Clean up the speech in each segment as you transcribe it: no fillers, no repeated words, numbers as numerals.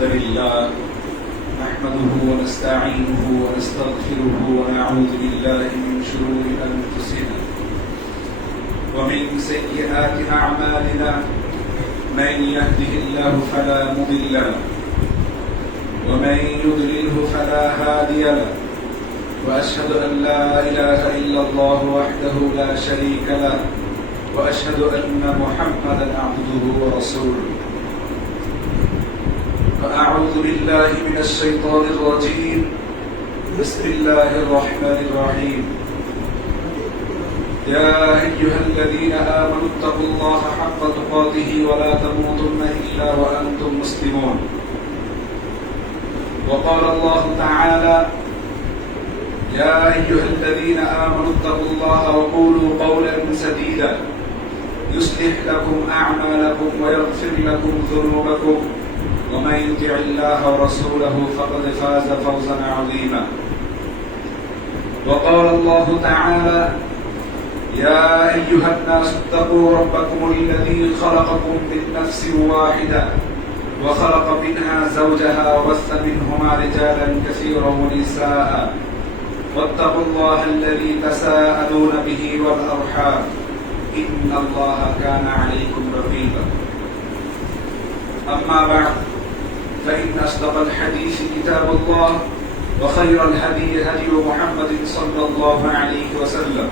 الحمد لله نحمده ونستعينه ونستغفره ونعوذ بالله من شرور أنفسنا ومن سيئات أعمالنا من يهده الله فلا مضل له ومن يضلله فلا هادي له وأشهد أن لا إله إلا الله وحده لا شريك له وأشهد أن محمدا عبده ورسوله فأعوذ بالله من الشيطان الرجيم بسم الله الرحمن الرحيم يا أيها الذين آمنوا اتقوا الله حق تقاته ولا تموتن إلا وأنتم مسلمون وقال الله تعالى يا أيها الذين آمنوا اتقوا الله وقولوا قولا سديدا يصلح لكم أعمالكم ويغفر لكم ذنوبكم ومن يطع الله ورسوله فقد فاز فوزا عظيما وقال الله تعالى يا أيها الناس اتقوا ربكم الذي خلقكم من نفس واحدة وخلق منها زوجها وبث منهما رجالا كثيرا ونساء واتقوا الله الذي تساءلون به والأرحام إن الله كان عليكم رقيبا أما بعد فإن أصدق الحديث كتاب الله وخير الهدي هدي محمد صلى الله عليه وسلم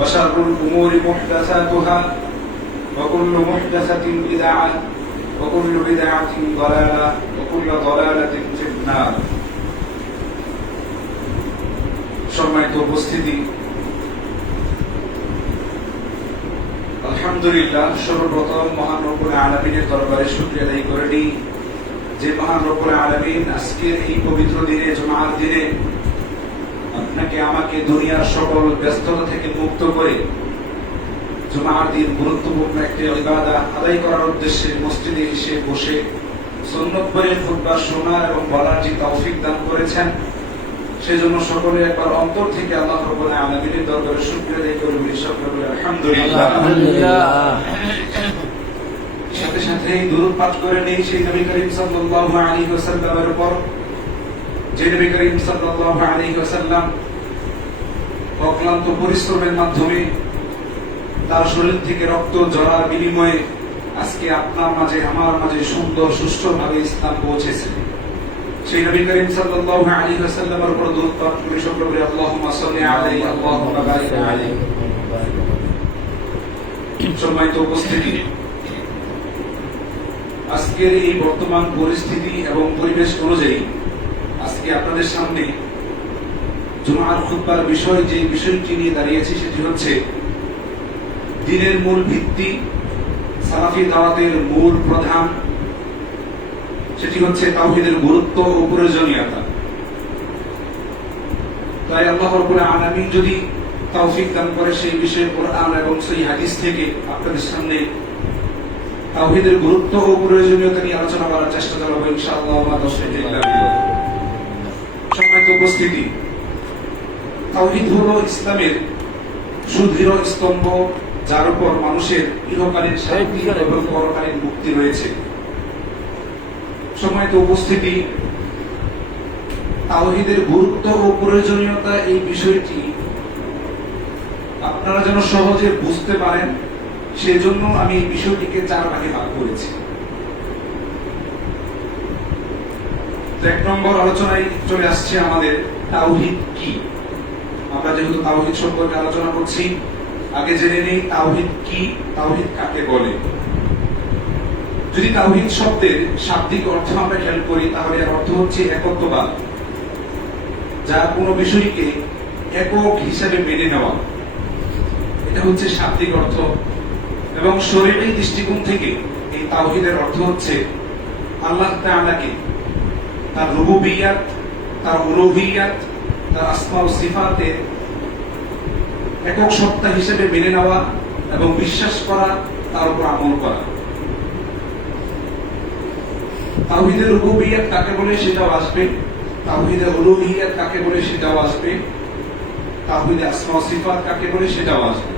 وشر الأمور محدثاتها وكل محدثة بدعة وكل بدعة ضلالة وكل ضلالة في النار সম্মানিত উপস্থিতি আলহামদুলিল্লাহ সর্বপ্রথম মহান রব্বুল আলামিনের দরবারে শুকরিয়া আদায় করে নিই যে মহান রব্বুল আলামিন আজকের এই পবিত্র দিনে জুমার দিনে আপনাকে আমাকে দুনিয়ার সকল ব্যস্ততা থেকে মুক্ত করে জুমার দিন গুরুত্বপূর্ণ একটি ইবাদত আদায় করার উদ্দেশ্যে মসজিদে এসে বসে সুন্নত পড়ে খুতবা শোনার এবং বলার যে তৌফিক দান করেছেন সেজন্য সকলে একবার অন্তর থেকে আল্লাহ রাব্বুল আলামিনের দরবারে শুকরিয়া আদায় করে সকলে আলহামদুলিল্লাহ সাথে সাথে দুরূদ পাঠ করে নেই সেই নবী করিম সাল্লাল্লাহু আলাইহি ওয়াসাল্লামের উপর যে নবী করিম সাল্লাল্লাহু আলাইহি ওয়াসাল্লাম অক্লান্ত পরিশ্রমের মাধ্যমে তার শরীর থেকে রক্ত ঝরার বিনিময়ে আজকে আপনার মাঝে আমার মাঝে সুন্দর সুষ্ঠুভাবে ইসলাম পৌঁছেছে সেই নবী করিম সাল্লাল্লাহু আলাইহি ওয়াসাল্লামের উপর দুরূদ পাঠ করে সকলে আল্লাহুম্মা সাল্লি আলাইহি আল্লাহুম্মা বারিক আলাইহি সম্মানিত উপস্থিতি, আজকের এই বর্তমান পরিস্থিতি এবং পরিবেশ অনুযায়ী আজকে আপনাদের সামনে জুমার খুতবার বিষয় যে বিষয়টি নিয়ে দাঁড়িয়েছি সেটি হচ্ছে দ্বীনের মূল ভিত্তি, সালাফি দাওয়াতের মূল প্রধান, সেটি হচ্ছে তাওহীদের গুরুত্ব ও প্রয়োজনীয়তা। তাই আল্লাহ রাব্বুল আলামিন যদি তৌফিক দান করে সেই বিষয়ে কোরআন এবং সহিহ হাদিস থেকে আপনাদের সামনে তাওহীদের গুরুত্ব ও প্রয়োজনীয়তা নিয়ে আলোচনা করার চেষ্টা করব ইনশাআল্লাহ। সম্মানিত উপস্থিতি, তাওহীদ হলো ইসলামের সুদৃঢ় স্তম্ভ, যার উপর মানুষের ইহকালীন শান্তি এবং পরকালীন মুক্তি রয়েছে। সম্মানিত উপস্থিতি, তাওহীদের গুরুত্ব ও প্রয়োজনীয়তা এই বিষয়টি আপনারা যেন সহজে বুঝতে পারেন সেজন্য আমি এই বিষয়টিকে 4 ভাগে ভাগ করেছি। এক নম্বর আলোচনায় চলে আসছে আমাদের তাওহীদ কি। আমরা যেহেতু তাওহীদ সম্পর্কে আলোচনা করছি, আগে জেনে নেই তাওহীদ কি, তাওহীদ কাকে বলে। যদি তাওহীদ শব্দের শাব্দিক অর্থ আমরা খেয়াল করি তাহলে এর অর্থ হচ্ছে একত্ববাদ, যা কোনো বিষয়কে একক হিসাবে মেনে নেওয়া। এটা হচ্ছে শাব্দিক অর্থ। এবং শরীয়ী দৃষ্টিকোণ থেকে এই তাওহীদের অর্থ হচ্ছে আল্লাহ তাআলাকে তার রুবুবিয়্যাত, তার উলুহিয়্যাত, তার আসমা ও সিফাতের একক সত্তা হিসেবে মেনে নেওয়া এবং বিশ্বাস করা, তার উপর আমল করা। তাওহীদের রুবুবিয়্যাত কাকে বলে সেটাও আসবে, তাওহীদের উলুহিয়্যাত কাকে বলে সেটাও আসবে, তাওহীদের আসমা ও সিফাত কাকে বলে সেটাও আসবে।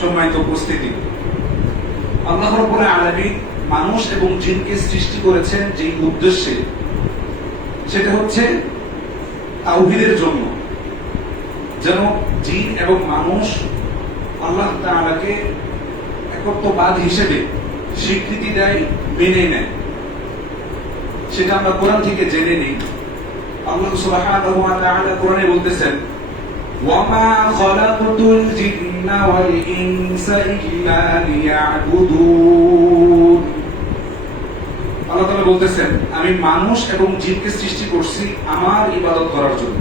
সম্মানিত উপস্থিতি, আল্লাহ রাব্বুল আলামিন মানুষ এবং জিনকে সৃষ্টি করেছেন যে উদ্দেশ্যে, সেটা হচ্ছে তাওহীদের জন্য, যেন জিন এবং মানুষ আল্লাহ তাআলাকে একত্ববাদ হিসেবে স্বীকৃতি দেয়, মেনে নেয়। সেটা আমরা কোরআন থেকে জেনে নিই। আল্লাহ সুবহানাহু ওয়া তাআলা কোরআনে বলতেছেন, ওয়ামা খালাকতুল জিন্না ওয়াল ইনসা ইল্লা লিয়াবুদুন। আল্লাহ তাআলা বলতেছেন, আমি মানুষ এবং জিনকে সৃষ্টি করছি আমার ইবাদত করার জন্য।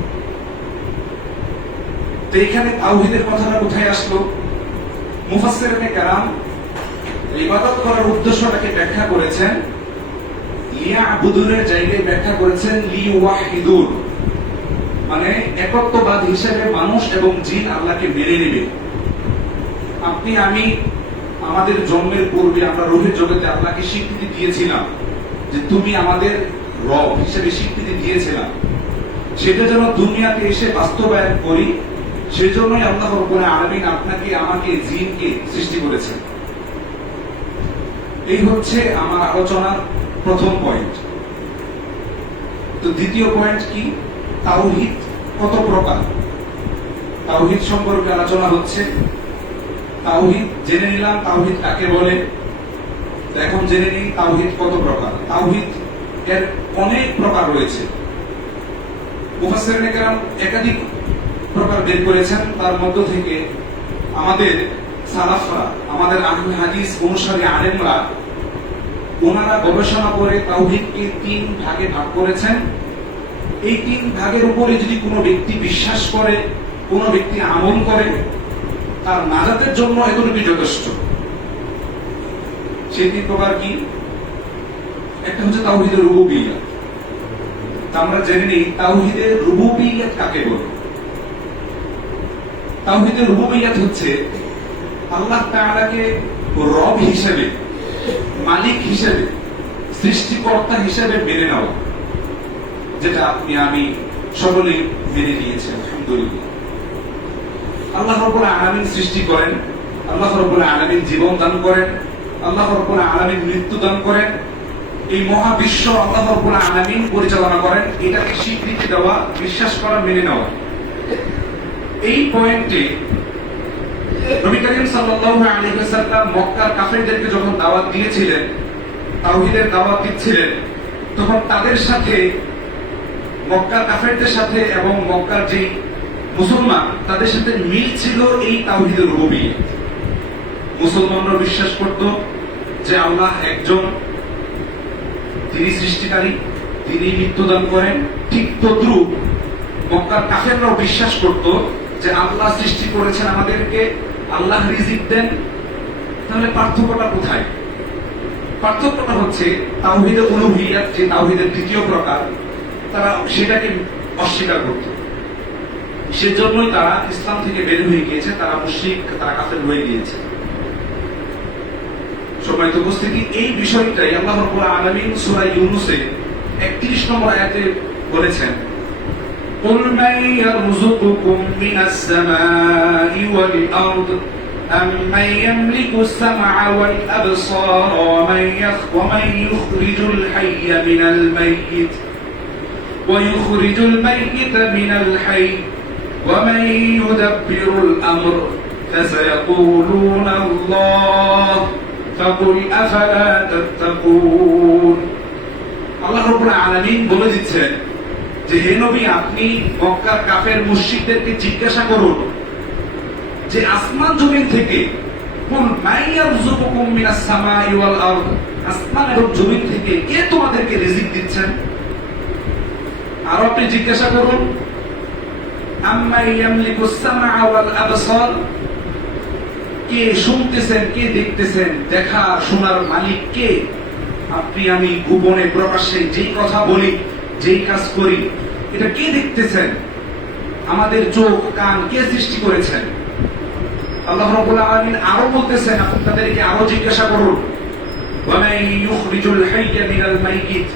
তো এখানে তাওহীদের কথাটা কোথায় আসলো? মুফাসসিরিনে কেরাম ইবাদত করার উদ্দেশ্যটাকে ব্যাখ্যা করেছেন, লিয়াবুদুনের জায়গায় ব্যাখ্যা করেছেন লিওয়াহিদুন, মানে একত্ববাদ হিসেবে মানুষ এবং জিন আল্লাহকে মেনে নেবে। আপনি আমি আমাদের জন্মের পূর্বে আমরা রূহের জগতে আল্লাহকে স্বীকৃতি দিয়েছিলাম যে তুমি আমাদের রব হিসেবে স্বীকৃতি দিয়েছিলাম, সেটা যেন দুনিয়াতে এসে বাস্তবায়ন করি, সেজন্যই আল্লাহ রাব্বুল আলামিন আপনাকে আমাকে জিনকে সৃষ্টি করেছেন। এই হচ্ছে আমার আলোচনার প্রথম পয়েন্ট। তো দ্বিতীয় পয়েন্ট কি? তাওহীদ কত প্রকার? তাওহীদ সম্পর্কে আলোচনা হচ্ছে। তাওহীদ জেনে নিলাম তাওহীদ কাকে বলে। এখন জেনে নিই তাওহীদ কত প্রকার। তাওহীদ এর অনেক প্রকার রয়েছে। মুফাসসিরিনে কেরাম একাধিক প্রকার বের করেছেন। তার মধ্য থেকে আমাদের সালাফরা, আমাদের আহলে হাদিস অনুসারী আলেমরা, ওনারা গবেষণা করে তাওহীদকে 3 ভাগে ভাগ করেছেন। এই 3 ভাগের উপরে যদি কোনো ব্যক্তি বিশ্বাস করে, কোনো ব্যক্তি আমল করে, তার নাজাতের জন্য এতটুকু যথেষ্ট। সেই 3 প্রকার কি? একটা হচ্ছে তাওহীদের রুবুবিয়্যাত। আমরা জেনে নিই তাওহীদের রুবুবিয়্যাত কাকে বলে। তাওহীদের রুবুবিয়্যাত হচ্ছে আল্লাহ তাআলাকে রব হিসেবে, মালিক হিসেবে, সৃষ্টিকর্তা হিসেবে মেনে নেওয়া, যেটা আপনি আমি সকলেই মেনে নিয়েছি আলহামদুলিল্লাহ। আল্লাহ রাব্বুল আলামিন সৃষ্টি করেন, আল্লাহ রাব্বুল আলামিন জীবন দান করেন, আল্লাহ রাব্বুল আলামিন মৃত্যু দান করেন, এই মহাবিশ্ব আল্লাহ রাব্বুল আলামিন পরিচালনা করেন। এটাকে স্বীকৃতি দেওয়া, বিশ্বাস করা, মেনে নেওয়া। এই পয়েন্টে নবী করিম সাল্লাল্লাহু আলাইহি ওয়াসাল্লাম মক্কার কাফেরদেরকে যখন দাওয়াত দিয়েছিলেন, তাওহীদের দাওয়াত দিচ্ছিলেন, তখন তাদের সাথে, মক্কার কাফেরদের সাথে এবং মক্কার যে মুসলমান, তাদের সাথে মিল ছিল এই তাওহীদের রুবুবিয়্যাত। মুসলমানরা বিশ্বাস করত যে আল্লাহ একজন, তিনি সৃষ্টিকারী, তিনি মৃত্যুদান করেন। ঠিক তদ্রুপ মক্কার কাফেররাও বিশ্বাস করত যে আল্লাহ সৃষ্টি করেছেন আমাদেরকে, আল্লাহ রিজিক দেন। তাহলে পার্থক্যটা কোথায়? পার্থক্যটা হচ্ছে তাওহীদে উলুহিয়াত, যে তাওহীদের দ্বিতীয় প্রকার, তারা সেটাকে অস্বীকার করত। সেজন্যই তারা ইসলাম থেকে বের হয়ে গিয়েছে, তারা মুশরিক, তারা কাফের হয়ে গিয়েছে। সম্মানিত উপস্থিতি, এই বিষয়টাই আল্লাহ রাব্বুল আলামিন সূরা ইউনূসে 31 নম্বর আয়াতে বলেছেন, قُلْ مَن يَرْزُقُكُم مِّنَ السَّمَاءِ وَالْأَرْضِ أَمَّن يَمْلِكُ السَّمْعَ وَالْأَبْصَارَ وَمَن يُخْرِجُ الْحَيَّ مِنَ الْمَيِّتِ وَيُخْرِجُ الْمَيِّتَ مِنَ الْحَيِّ وَمَن يُدَبِّرُ الْأَمْرَ فَسَيَقُولُونَ اللَّهُ فَقُلْ أَفَلَا تَتَّقُونَ। আল্লাহ রাব্বুল আলামিন বলে দিচ্ছেন যে হে নবী, আপনি মক্কার কাফের মুশরিকদেরকে জিজ্ঞাসা করুন যে আসমান জমিন থেকে, কুল মাইয়ারযুকুকুম মিনাস সামাই ওয়াল আরদ, আসমান এবং জমিন থেকে কে তোমাদেরকে রিজিক দিচ্ছেন? আর আপনি জিজ্ঞাসা করুন আম্মা ইয়ামলিকুস সামআ ওয়াল আবসার, কে শুনতেছেন, কে দেখতেছেন, দেখা শোনার মালিক কে? আপনি আমি গোপনে প্রকাশ্যে যেই কথা বলি, যেই কাজ করি, এটা কে দেখতেছেন? আমাদের চোখ কান কে সৃষ্টি করেছেন? আল্লাহ রাব্বুল আলামিন আরো বলতেছেন, আপনি তাদেরকে আরো জিজ্ঞাসা করুন ওয়ামান ইউখরিজুল হাইয়্যা মিনাল মাইয়িত,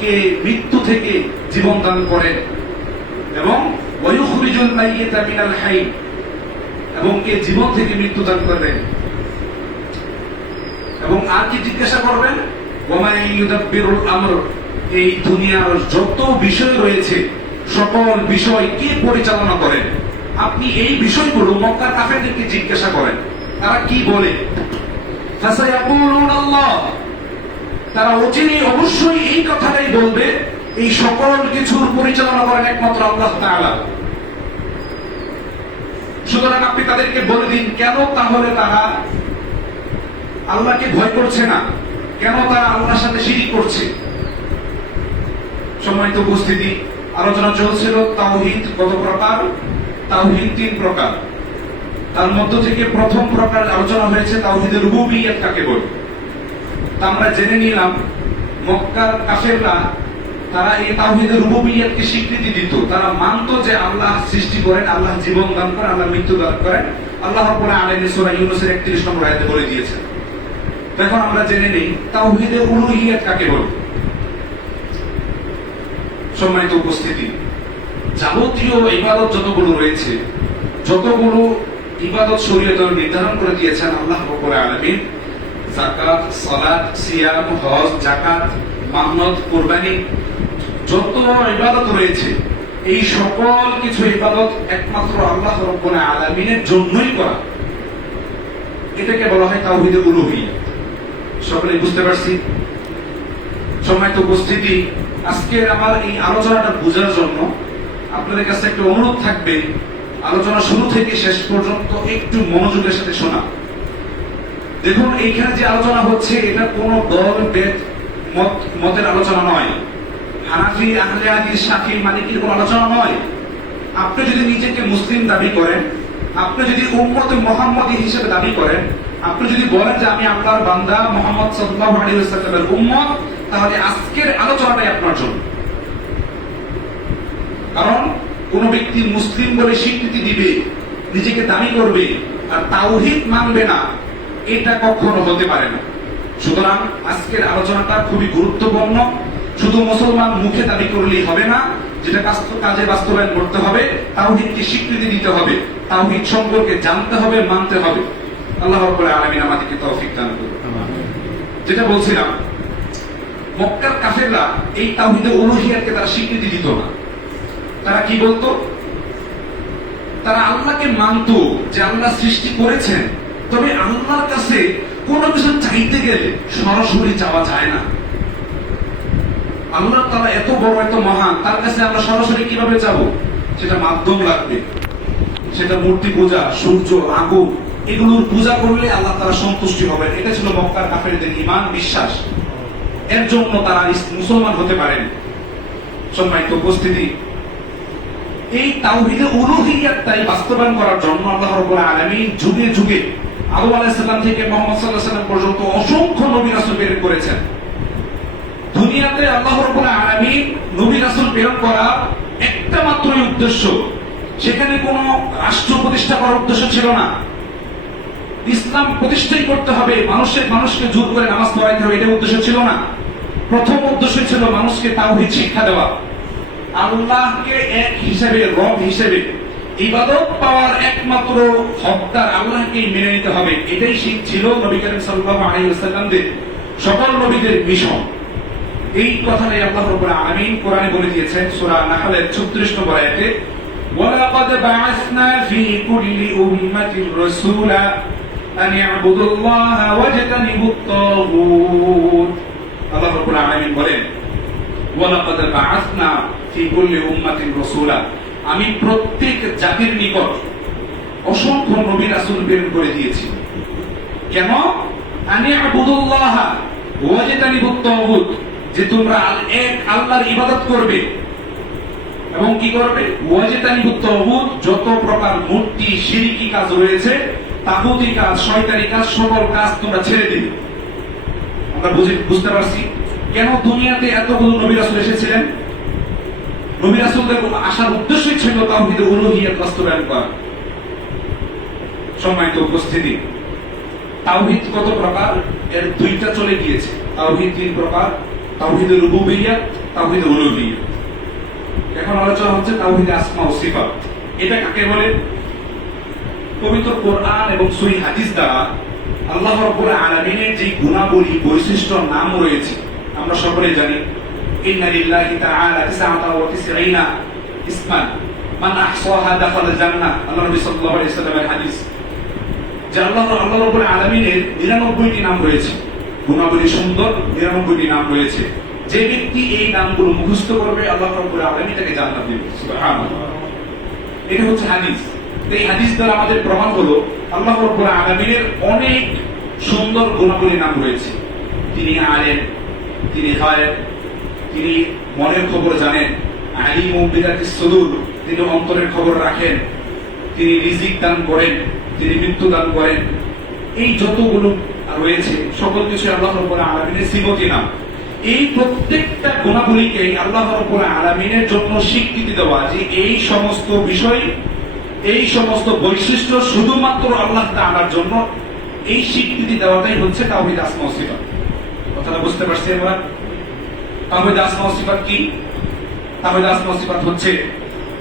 কে মৃত্যু থেকে জীবন দান করেন, এবং ওয়ায়ুখরিজুল মাইয়িতা মিনাল হাইয়্য, এবং কে জীবন থেকে মৃত্যু দান করবেন। এবং আর কি জিজ্ঞাসা করবেন? ওয়ামান ইউদাব্বিরুল আমর, এই দুনিয়ার যত বিষয় রয়েছে সকল বিষয় কে পরিচালনা করেন? আপনি এই বিষয়গুলো মক্কার কাফেরদেরকে জিজ্ঞাসা করেন, তারা কি বলে? ফাসায়াকুলুন আল্লাহ, তারা অচিরেই অবশ্যই এই কথাটাই বলবে, এই সকল কিছুর পরিচালনা করেন একমাত্র আল্লাহ তাআলা। সুতরাং আপনি তাদেরকে বলে দিন, কেন তাহলে তারা আল্লাহকে ভয় করছে না? কেন তারা আল্লাহর সাথে শিরক করছে? সম্মানিত উপস্থিতি, আলোচনা চলছিল তাওহীদ কত প্রকার? তাওহীদ 3 প্রকার। তার মধ্য থেকে প্রথম প্রকার আলোচনা হয়েছে তাওহীদুর রুবুবিয়্যাত কাকে বলে। তা আমরা জেনে নিলাম মক্কার কাফেররা তারা এই তাওহীদুর রুবুবিয়্যাতকে স্বীকৃতি দিত। তারা মানত যে আল্লাহ সৃষ্টি করেন, আল্লাহ জীবন দান করেন, আল্লাহ মৃত্যু দান করেন। আল্লাহ রাব্বুল আলামিন সূরা ইউনূসের 31 নম্বর আয়াতে বলে দিয়েছেন। এখন আমরা জেনে নেই তাওহীদে উলুহিয়াত কাকে বলে। সম্মানিত উপস্থিতি, যাবতীয় ইবাদত যতগুলো রয়েছে, যতগুলো ইবাদত শরীয়ত নির্ধারণ করে দিয়েছেন আল্লাহ রাব্বুল আলামিন, যাকাত, সালাত, সিয়াম, হজ, যাকাত, মান্নত, কুরবানি, যত ইবাদত রয়েছে, এই সকল কিছু ইবাদত একমাত্র আল্লাহ রাব্বুল আলামিনের জন্যই করা। এটাকে বলা হয় তাওহীদে উলুহিয়াত। সকলে বুঝতে পারছি? সম্মানিত উপস্থিতি, আজকের আমার এই আলোচনাটা বোঝার জন্য আপনাদের কাছে একটা অনুরোধ থাকবে, আলোচনা শুরু থেকে শেষ পর্যন্ত একটু মনোযোগের সাথে শোনা। দেখুন, এইখানে যে আলোচনা হচ্ছে এটা কোনো দল বেদ মতের আলোচনা নয়, হানাফি, আহলে হাদিস, শাফি, মালিকির কোনো আলোচনা নয়। আপনি যদি নিজেকে মুসলিম দাবি করেন, আপনি যদি উম্মতে মুহাম্মাদী হিসেবে দাবি করেন, আপনি যদি বলেন যে আমি আল্লাহর বান্দা মুহাম্মদ সাল্লাল্লাহু আলাইহি ওয়াসাল্লামের উম্মত, তাহলে আজকের আলোচনাটাই আপনার জন্য। কারণ কোন ব্যক্তি মুসলিম বলে স্বীকৃতি দিবে, নিজেকে দাবি করবে, আর তাওহীদ মানবে না, এটা কখনো হতে পারে না। সুতরাং আজকের আলোচনাটা খুবই গুরুত্বপূর্ণ। শুধু মুসলমান মুখে দাবি করলেই হবে না, যেটা কাজে বাস্তবায়ন করতে হবে। তাওহীদকে স্বীকৃতি দিতে হবে, তাওহীদ সম্পর্কে জানতে হবে, মানতে হবে। আল্লাহ রাব্বুল আলামিন আমাদেরকে তৌফিক দান করুন। যেটা বলছিলাম, মক্কার কাফেররা এই তাওহীদে উলুহিয়াতকে তারা স্বীকৃতি দিত না। তারা কি বলতো? তারা আল্লাহকে মানত যে আল্লাহ সৃষ্টি করেছেন, তবে আল্লাহর কাছে কোনো কিছু চাইতে গেলে সরাসরি চাওয়া যায় না। আল্লাহ তাআলা এত বড়, এত মহান, তার কাছে আমরা সরাসরি কিভাবে যাবো? সেটা মাধ্যম লাগবে, সেটা মূর্তি পূজা, সূর্য, আগুন, এগুলোর পূজা করলে আল্লাহ তাআলা সন্তুষ্টি হবেন। এটা ছিল মক্কার কাফেরদের ঈমান বিশ্বাস, এর জন্য তারা মুসলমান হতে পারেন। সম্মানিত উপস্থিতি, এই তাওহীদে উলুহিয়াতটাই বাস্তবায়ন করার জন্য আল্লাহ রাব্বুল আলামিন যুগে যুগে আদম আলাইহিস সালাম থেকে মুহাম্মদ সাল্লাল্লাহু আলাইহি ওয়াসাল্লাম পর্যন্ত অসংখ্য নবী রাসূল প্রেরণ করেছেন। দুনিয়াতে আল্লাহ রাব্বুল আলামিন নবী রাসূল প্রেরণ করার একটা মাত্রই উদ্দেশ্য, সেখানে কোনো রাষ্ট্র প্রতিষ্ঠা করার উদ্দেশ্য ছিল না। ইসলাম প্রতিষ্ঠাই করতে হবে, মানুষকে জোর করে নামাজ পড়াইতে হবে, এটা উদ্দেশ্য ছিল না। প্রথম উদ্দেশ্য ছিল মানুষকে তাওহীদ শিক্ষা দেওয়া, আল্লাহকে এক হিসেবে, রব হিসেবে ইবাদত পাওয়ার একমাত্র হকদার আল্লাহকেই মেনে নিতে হবে। এটাই ছিল নবী করিম সাল্লাল্লাহু আলাইহি ওয়াসাল্লামদের সকল নবীদের মিশন। এই কথাটাই আল্লাহ রাব্বুল আলামিন কোরআনে বলে দিয়েছেন সূরা নাহলের 36 নম্বর আয়াতে, ওয়ালাকাদ বা'আসনা ফি কুল্লি উম্মাতির রাসূলা আন ইয়াবুদুল্লাহা ওয়াজতানিবুত তাগুত। আল্লাহ রাব্বুল আলামিন বলেন, ওয়ালাকাদ বা'আসনা ফি কুল্লি উম্মাতির রাসূলা, আমি প্রত্যেক জাতির নিকট অসংখ্য নবী রাসূল প্রেরণ করে দিয়েছি। কেন? আন ইয়াবুদুল্লাহা ওয়াজতানিবুত তাগুত, যে তোমরা এক আল্লাহর ইবাদত করবে এবং কি করবে? ওয়াজতানিবুত তাগুত, যত প্রকার মূর্তি শিরকি কাজ রয়েছে, তাগুতি কাজ, শয়তানি কাজ, সকল কাজ তোমরা ছেড়ে দিবে। আমরা বুঝতে পারছি কেন দুনিয়াতে এতগুলো নবী রাসূল এসেছিলেন। নবী রাসূলদের আসার উদ্দেশ্যই ছিল তাওহীদে উলুহিয়াত বাস্তবায়ন করা। সম্মানিত উপস্থিতি, তাওহীদ কত প্রকার? এর দুইটা চলে গিয়েছে। তাওহীদ তিন প্রকার, তাওহীদে রুবুবিয়্যাত, তাওহীদে উলুহিয়্যাত। এখন আলোচনা হচ্ছে তাওহীদে আসমা ও সিফাত। এটা কাকে বলে? পবিত্র কোরআন এবং সহিহ হাদিস দ্বারা আল্লাহ রাব্বুল আলামিনের যে গুণাবলী, বৈশিষ্ট্য, নাম রয়েছে আমরা সকলেই জানি। ইন্না লিল্লাহি তাআলা 99 ইসমান মান আহসাহা দাখালাল জান্নাহ, আল্লাহ নবী সাল্লাল্লাহু আলাইহি ওয়াসাল্লামের হাদিস। যে আল্লাহ রাব্বুল আলামিনের 99টি নাম রয়েছে, গুণাবলী সুন্দর 99টি নাম রয়েছে। যে ব্যক্তি এই নামগুলো মুখস্থ করবে আল্লাহ রাব্বুল আলামিন তাকে জান্নাত দেবে। সুবহানাল্লাহ। এটা হচ্ছে হাদিস। এই হাদিস দ্বারা আমাদের প্রমাণ হলো আল্লাহ রাব্বুল আলামিনের অনেক সুন্দর গুণাবলী নাম রয়েছে। তিনি আলেম, তিনি গায়েব, তিনি মনের খবর জানেন, আলিমু বিযাতিস সুদূর, তিনি অন্তরের খবর রাখেন, তিনি রিজিক দান করেন, তিনি মৃত্যু দান করেন। এই যতগুলো রয়েছে সকল কিছু আল্লাহ রাব্বুল আলামিনের সিফতি নাম। এই প্রত্যেকটা গুণাবলীকে আল্লাহ রাব্বুল আলামিনের জন্য স্বীকৃতি দেওয়া যে এই সমস্ত বিষয়, এই সমস্ত বৈশিষ্ট্য শুধুমাত্র আল্লাহ তাআলার জন্য, এই স্বীকৃতি দেওয়াটাই হচ্ছে তাওহীদ আসমা ও সিফাত। কথাটা বুঝতে পারছি আমরা? তাওহীদ আসমা ও সিফাত কি? তাওহীদ আসমা ও সিফাত হচ্ছে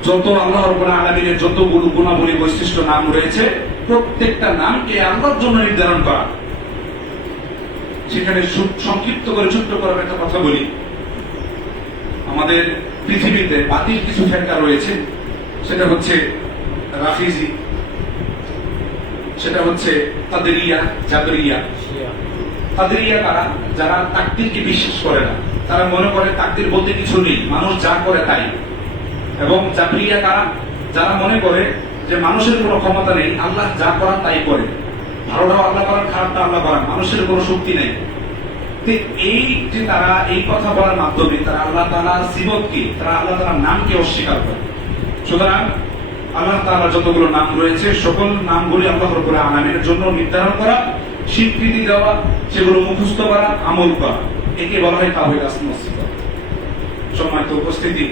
যত আল্লাহ রাব্বুল আলামিনের যতগুলো গুণাবলী, বৈশিষ্ট্য, নাম রয়েছে, প্রত্যেকটা নামকে আল্লাহর জন্য নির্ধারণ করা। সেখানে সংক্ষিপ্ত করে ছোট্ট করে একটা কথা বলি। আমাদের পৃথিবীতে বাতিল কিছু ফেরকা রয়েছে, সেটা হচ্ছে রাফিজি, সেটা হচ্ছে কাদেরিয়া, জাবরিয়া। কাদেরিয়া কারা? যারা তাকদীরকে বিশ্বাস করে না, তারা মনে করে তাকদীর বলতে কিছু নেই, মানুষ যা করে তাই। এবং জাবরিয়া কারা? যারা মনে করে যে মানুষের কোনো ক্ষমতা নেই, আল্লাহ যা করার তাই করে, ভালোটাও আল্লাহ করার, খারাপটা আল্লাহ করার, মানুষের কোনো শক্তি নেই। এই যে তারা এই কথা বলার মাধ্যমে তারা আল্লাহ তাআলার সিফতকে, তারা আল্লাহ তাআলার নামকে অস্বীকার করে। সুতরাং আল্লাহ তাআলার যতগুলো নাম রয়েছে সকল নামগুলি আল্লাহ রাব্বুল আলামিনের জন্য নির্ধারণ করা, স্বীকৃতি দেওয়া, সেগুলো মুখস্থ করা, আমল করা, একে বলা হয় তাওহীদ আসমা ওয়া সিফাত। সম্মানিত উপস্থিতি,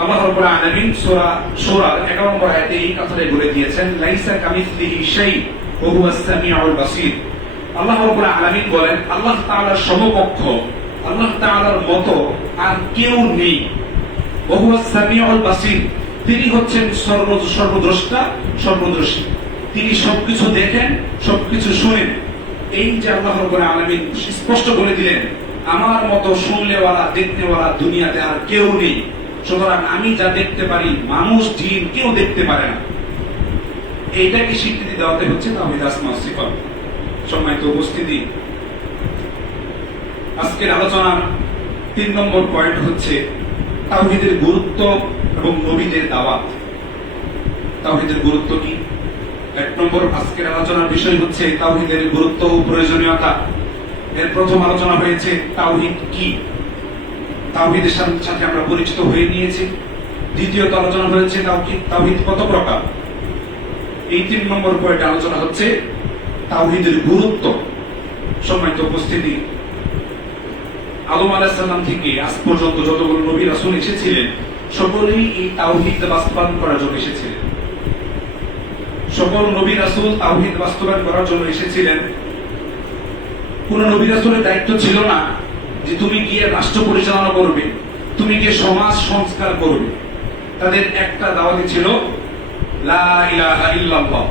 আল্লাহ রাব্বুল আলামিন সূরা শূরার 11 নম্বর আয়াতে এই কথাটাই বলে দিয়েছেন, লাইসা কামিসলিহি শাই ওয়া হুয়াস সামিউল বাসীর। আল্লাহ রাব্বুল আলামিন বলেন আল্লাহ তাআলার সমকক্ষ, আল্লাহ তাআলার মতো আর কেউ নেই। ওয়া হুয়াস সামিউল বাসীর, তিনি হচ্ছেন সর্বদ্রষ্টা, সর্বদর্শী। তিনি সবকিছু দেখেন, সবকিছু শুনেন। এই যে আল্লাহ রাব্বুল আলামিন স্পষ্ট বলে দিলেন আমার মতো শুনলেওয়ালা, দেখতেওয়ালা দুনিয়াতে আর কেউ নেই। সুতরাং আমি যা দেখতে পারি মানুষ, জিন কেউ দেখতে পারে না। এইটাকে স্বীকৃতি দেওয়াতে হচ্ছে তাওহীদ আসমা ওয়া সিফাত। সম্মানিত উপস্থিতি, আজকের আলোচনার 3 নম্বর পয়েন্ট হচ্ছে তাওহীদের গুরুত্ব এবং নবীদের দাওয়াত। তাওহীদের গুরুত্ব কি? এক নম্বর আজকের আলোচনার বিষয় হচ্ছে তাওহীদের গুরুত্ব ও প্রয়োজনীয়তা। এর প্রথম আলোচনা হয়েছে তাওহীদ কি, তাওহীদের সাথে আমরা পরিচিত হয়ে নিয়েছি। দ্বিতীয়ত আলোচনা হয়েছে তাওহীদ কত প্রকার। এই 3 নম্বর পয়েন্টে আলোচনা হচ্ছে তাওহীদের গুরুত্ব। সম্মানিত উপস্থিতি, আদম আলাইহিস সালাম থেকে আজ পর্যন্ত যতগুলো নবী রাসূল এসেছিলেন সকলেই এই তাওহীদ বাস্তবায়ন করার জন্য এসেছিলেন। সকল নবী রাসূল তাওহীদ বাস্তবায়ন করার জন্য এসেছিলেন। কোন নবী রাসূলের দায়িত্ব ছিল না যে তুমি গিয়ে রাষ্ট্র পরিচালনা করবে, তুমি গিয়ে সমাজ সংস্কার করবে। তাদের একটা দাওয়াত ছিল লা ইলাহা ইল্লাল্লাহ,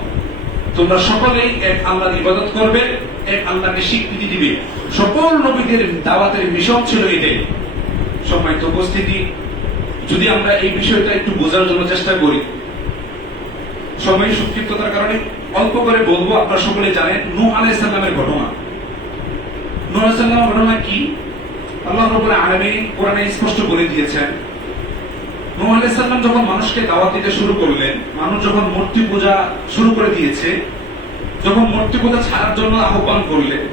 তোমরা সকলেই এক আল্লাহর ইবাদত করবে, এক আল্লাহকে স্বীকৃতি দিবে। সকল নবীদের দাওয়াতের মিশন ছিল এটাই। সম্মানিত উপস্থিতি, যদি আমরা এই বিষয়টা একটু বোঝার জন্য চেষ্টা করি, সময় সংক্ষিপ্ততার কারণে অল্প করে বলবো। আপনারা সকলে জানেন নূহ আলাইহিস সালামের ঘটনা। নূহ আলাইহিস সালামের ঘটনা কি আল্লাহ রাব্বুল আলামিন কোরআনে স্পষ্ট বলে দিয়েছেন। নূহ আলাইহিস সালাম যখন মানুষকে দাওয়াত দিতে শুরু করলেন, মানুষ যখন মূর্তি পূজা শুরু করে দিয়েছে, যখন মূর্তি পূজা ছাড়ার জন্য আহ্বান করলেন,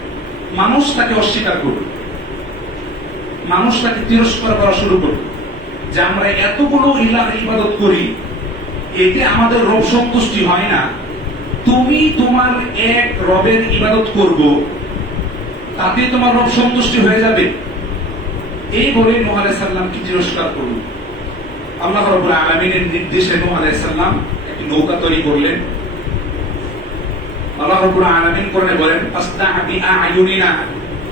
মানুষ তাকে অস্বীকার করবে, মানুষ তাকে তিরস্কার করা শুরু করবে যে আমরা এতগুলো ইলাহর ইবাদত করি, এতে আমাদের রব সন্তুষ্টি হয় না, তুমি তোমার এক রবের ইবাদত করব, তাতে তোমার রব সন্তুষ্টি হয়ে যাবে। এই বলে নূহ আলাইহিস সালামকে তিরস্কার করল। আল্লাহ রাব্বুল আলামিনের নির্দেশে নূহ আলাইহিস সালাম একটি নৌকা তৈরি করলেন। আল্লাহ রাব্বুল আলামিন কোরআনে বলেন ফাসনা বিআয়ুনিনা,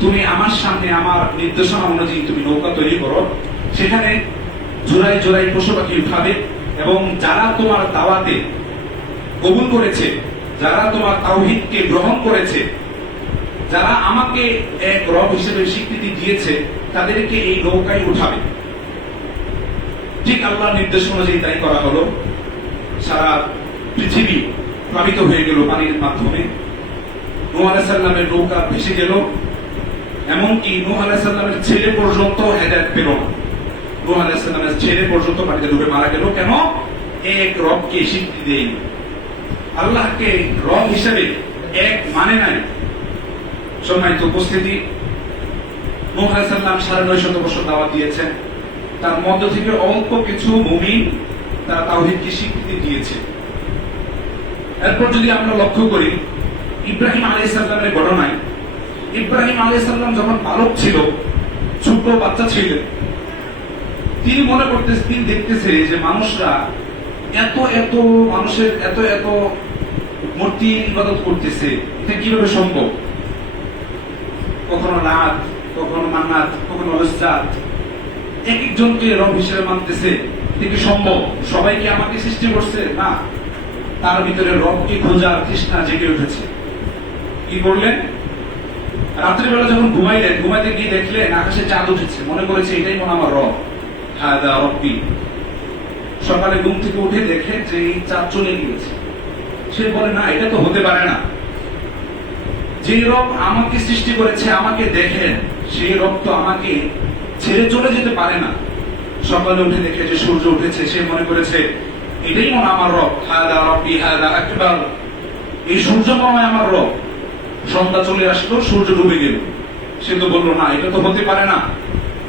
তুমি আমার সামনে আমার নির্দেশনা অনুযায়ী তুমি নৌকা তৈরি করো, সেখানে জোড়ায় জোড়ায় পশু পাখি উঠাবে, এবং যারা তোমার দাওয়াতে কবুল করেছে, যারা তোমার তাওহীদকে গ্রহণ করেছে, যারা আমাকে এক রব হিসেবে স্বীকৃতি দিয়েছে, তাদেরকে এই নৌকায় উঠাবে। ঠিক আল্লাহর নির্দেশ অনুযায়ী তাই করা হলো। সারা পৃথিবী প্লাবিত হয়ে গেল পানির মাধ্যমে। নূহ আলাইহিস সালামের নৌকা ভেসে গেল, এমনকি নূহ আলাইহিস সালামের ছেলে পর্যন্ত হেদায়েত পেল না। নূহ আলাইহিস সালামের ছেলে পর্যন্ত পানিতে ডুবে মারা গেল। কেন? এক রবকে স্বীকৃতি দেয়নি, আল্লাহকে রব হিসেবে এক মানে নাই। সম্মানিত উপস্থিতি, নূহ আলাইহিস সালাম 950 বছর দাওয়াত দিয়েছেন। তার মধ্য থেকে অল্প কিছু মুমিন তারা তাওহীদকে স্বীকৃতি দিয়েছে। এরপর যদি আমরা লক্ষ্য করি ইব্রাহিম আলাইহিস সালামের ঘটনায়, ইব্রাহিম আলাইহিস সালাম যখন বালক ছিল, ছোট বাচ্চা ছিলেন, তিনি মনে করতেছেন, তিনি দেখতেছে যে মানুষরা এত এত মানুষের এত এত মূর্তি ইবাদত করতেছে, এটা কিভাবে সম্ভব? কখনো লাত, কখনো মান্নাত, কখনো লজ্জাত, এক একজনকে রব হিসেবে মানতেছে। এটা কি সম্ভব? সবাইকে আমাকে সৃষ্টি করছে না, তার ভিতরে রবকে খোঁজার তৃষ্ণা জেগে উঠেছে। কি করলেন? রাত্রিবেলা যখন ঘুমাইলেন, ঘুমাইতে গিয়ে দেখলেন আকাশে চাঁদ উঠেছে, মনে করেছে এটাই মনে আমার রব, হাদা রব্বি। সকালে ঘুম থেকে উঠে দেখে যে এই চাঁদ চলে গিয়েছে। সে বলে না, এটা তো হতে পারে না, যে রব আমাকে সৃষ্টি করেছে, আমাকে দেখেন, সেই রব তো আমাকে ছেড়ে চলে যেতে পারে না। সকালে উঠে দেখে যে সূর্য উঠেছে, সে মনে করেছে এটাই মনে আমার রব, হাদা রব্বি হাদা আকবার, এই সূর্য মনে হয় আমার রব। সন্ধ্যা চলে আসলো, সূর্য ডুবে গেল। সে তো বললো না, এটা তো হতে পারে না,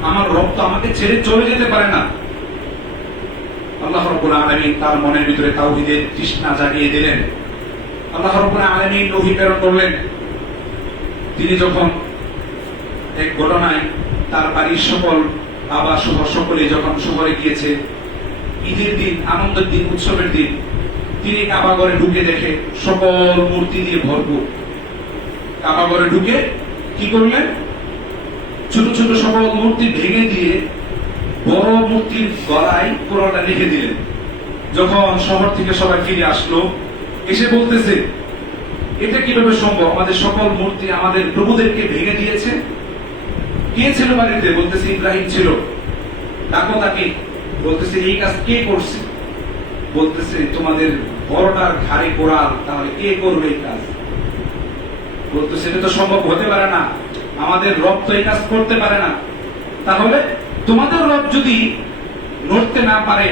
আমার রব তো আমাকে ছেড়ে চলে যেতে পারে না। আল্লাহ রাব্বুল আলামিন তার মনের ভিতরে তাওহীদের তৃষ্ণা জাগিয়ে দিলেন। আল্লাহ রাব্বুল আলামিন নবী প্রেরণ করলেন। তিনি যখন এক ঘটনায় তার বাড়ির সকল বাবা সহ সকলে যখন শহরে গিয়েছে, ঈদের দিন, আনন্দের দিন, উৎসবের দিন, তিনি কাবা ঘরে ঢুকে দেখে সকল মূর্তি দিয়ে ভরপুর। কাবা ঘরে ঢুকে কি করলেন? ছোট ছোট সকল মূর্তি ভেঙে দিয়ে বড় মূর্তির গলায় পুরোটা লিখে দিলেন। যখন শহর থেকে সবাই ফিরে আসলো, এসে বলতেছে এটা কিভাবে সম্ভব? আমাদের সকল মূর্তি আমাদের প্রভুদেরকে ভেঙে দিয়েছে। কে ছিল বাড়িতে? বলতেছে ইব্রাহিম ছিল। ডাকো তাকে। বলতেছে এই কাজ কে করছে? বলতেছে তোমাদের বড়টার ঘাড়ে কোরাল, তাহলে কে করবে এই কাজ? বলতেছে এটা তো সম্ভব হতে পারে না, আমাদের রব তো এই কাজ করতে পারে না। তাহলে তোমাদের রব যদি নড়তে না পারে,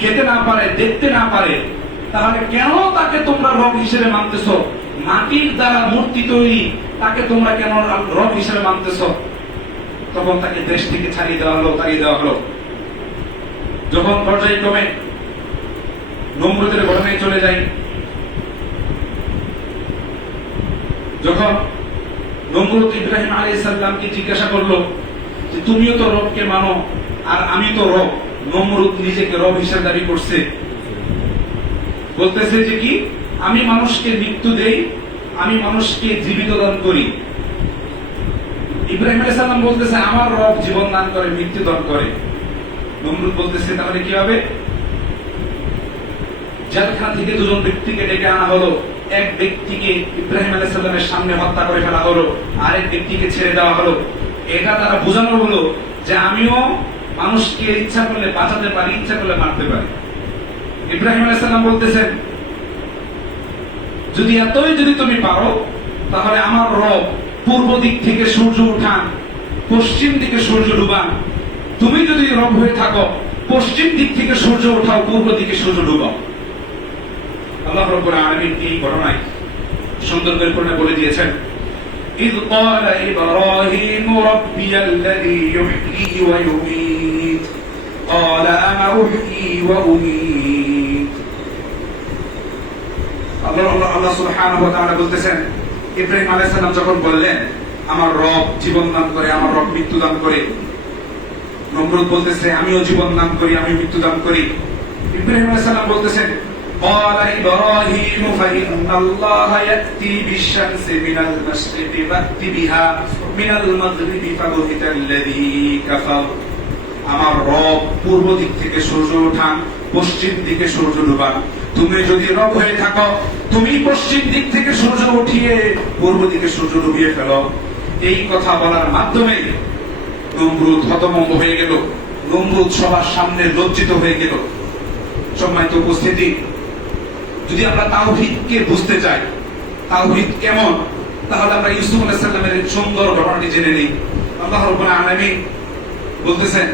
খেতে না পারে, দেখতে না পারে, তাহলে কেন তাকে তোমরা রব হিসেবে মানতেছো? মাটির দ্বারা মূর্তি তৈরি তাকে তোমরা কেন রব হিসেবে মানতেছো? তখন তাকে দেশ থেকে ছাড়িয়ে দেওয়া হলো, তাড়িয়ে দেওয়া হলো। যখন পর্যায়ক্রমে নমরুদের ঘটনায় চলে যায়, যখন নমরুদ ইব্রাহিম আলাইহিস সালামকে জিজ্ঞাসা করলো যে তুমিও তো রবকে মানো আর আমি তো রব। নমরুদ নিজেকে রব হিসেবে দাবি করছে, বলতেছে যে কি আমি মানুষকে মৃত্যু দেই, আমি মানুষকে জীবিত দান করি। ইব্রাহিম আলাইহিস সালাম বলতেছে আমার রব জীবন দান করে, মৃত্যু দান করে। নমরুদ বলতেছে তাহলে কি হবে? জেলখানা থেকে দুজন ব্যক্তিকে ডেকে আনা হলো। এক ব্যক্তিকে ইব্রাহিম আলাইহিস সালামের সামনে হত্যা করে ফেলা হলো, আরেক ব্যক্তিকে ছেড়ে দেওয়া হলো। এটা তারা বোঝানো হলো যে আমিও মানুষকে ইচ্ছা করলে বাঁচাতে পারি, ইচ্ছা করলে মারতে পারি। ইব্রাহিম আলাইহিস সালাম বলতেছেন যদি এতই তুমি পারো তাহলে আমার রব পূর্ব দিক থেকে সূর্য উঠান, পশ্চিম দিকে সূর্য ডুবান। তুমি যদি রব হয়ে থাকো পশ্চিম দিক থেকে সূর্য উঠাও, পূর্ব দিকে সূর্য ডুবাও। আল্লাহ রাব্বুল আলামিন এই ঘটনায় সুন্দর করে বলে দিয়েছেন إذ قال إبراهيم ربي الذي يحيي ويميت قال أنا أحيي وأميت। আল্লাহ সুবহানাহু ওয়া তাআলা বলতেছেন ইব্রাহিম আলাইহিস সালাম যখন বললেন আমার রব জীবন দান করে, আমার রব মৃত্যু দান করে, নমরুদ বলতেছে আমিও জীবন দান করি, আমি মৃত্যু দান করি। ইব্রাহিম আলাইহিস সালাম বলতেছেন قال إبراهيم فإن الله يأتي بالشمس من المشرق فأت بها من المغرب فبهت الذي كفر। আমার রব পূর্ব দিক থেকে সূর্য উঠান, পশ্চিম দিকে সূর্য ডুবান। তুমি যদি রব হয়ে থাকো তুমি পশ্চিম দিক থেকে সূর্য উঠিয়ে পূর্ব দিকে সূর্য ডুবিয়ে ফেলো। এই কথা বলার মাধ্যমে নমরুদ হতভম্ব হয়ে গেল, নমরুদ সবার সামনে লজ্জিত হয়ে গেল। সম্মানিত উপস্থিতি, যদি আমরা তাওহীদকে বুঝতে চাই তাওহীদ কেমন, তাহলে আমরা ইউসুফ আলাইহিস সালামের সুন্দর ঘটনাটি জেনে নিই। আল্লাহ রাব্বুল আলামিন বলতেছেন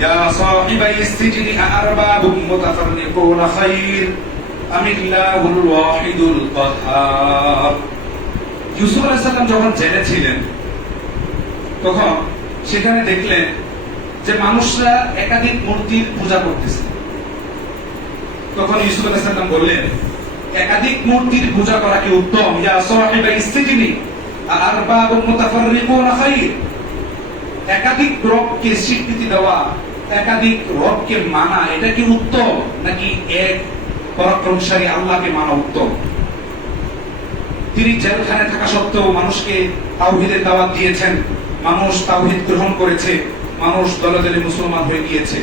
ইয়া সাহিবাইস সিজনি আরবাবুম মুতাফাররিকুনা খায়র আমিল্লাহুল ওয়াহিদুল কাহ্হার। ইউসুফ আলাইহিস সালাম যখন জেলে ছিলেন তখন সেখানে দেখলেন যে মানুষরা একাধিক মূর্তির পূজা করতেছে। তখন ইউসুফ আলাইহিস সালাম বললেন একাধিক মূর্তির পূজা করা কি উত্তম? ইয়া সাহিবাইস সিজনি আরবাবুম মুতাফাররিকুনা খায়র। একাধিক রবকে স্বীকৃতি দেওয়া, একাধিক রবকে মানা, এটা কি উত্তম নাকি এক পরাক্রমশালী আল্লাহকে মানা উত্তম? তিনি জেলখানায় থাকা সত্ত্বেও মানুষকে তাওহীদের দাওয়াত দিয়েছেন, মানুষ তাওহীদ গ্রহণ করেছে, মানুষ দলে দলে মুসলমান হয়ে গিয়েছে।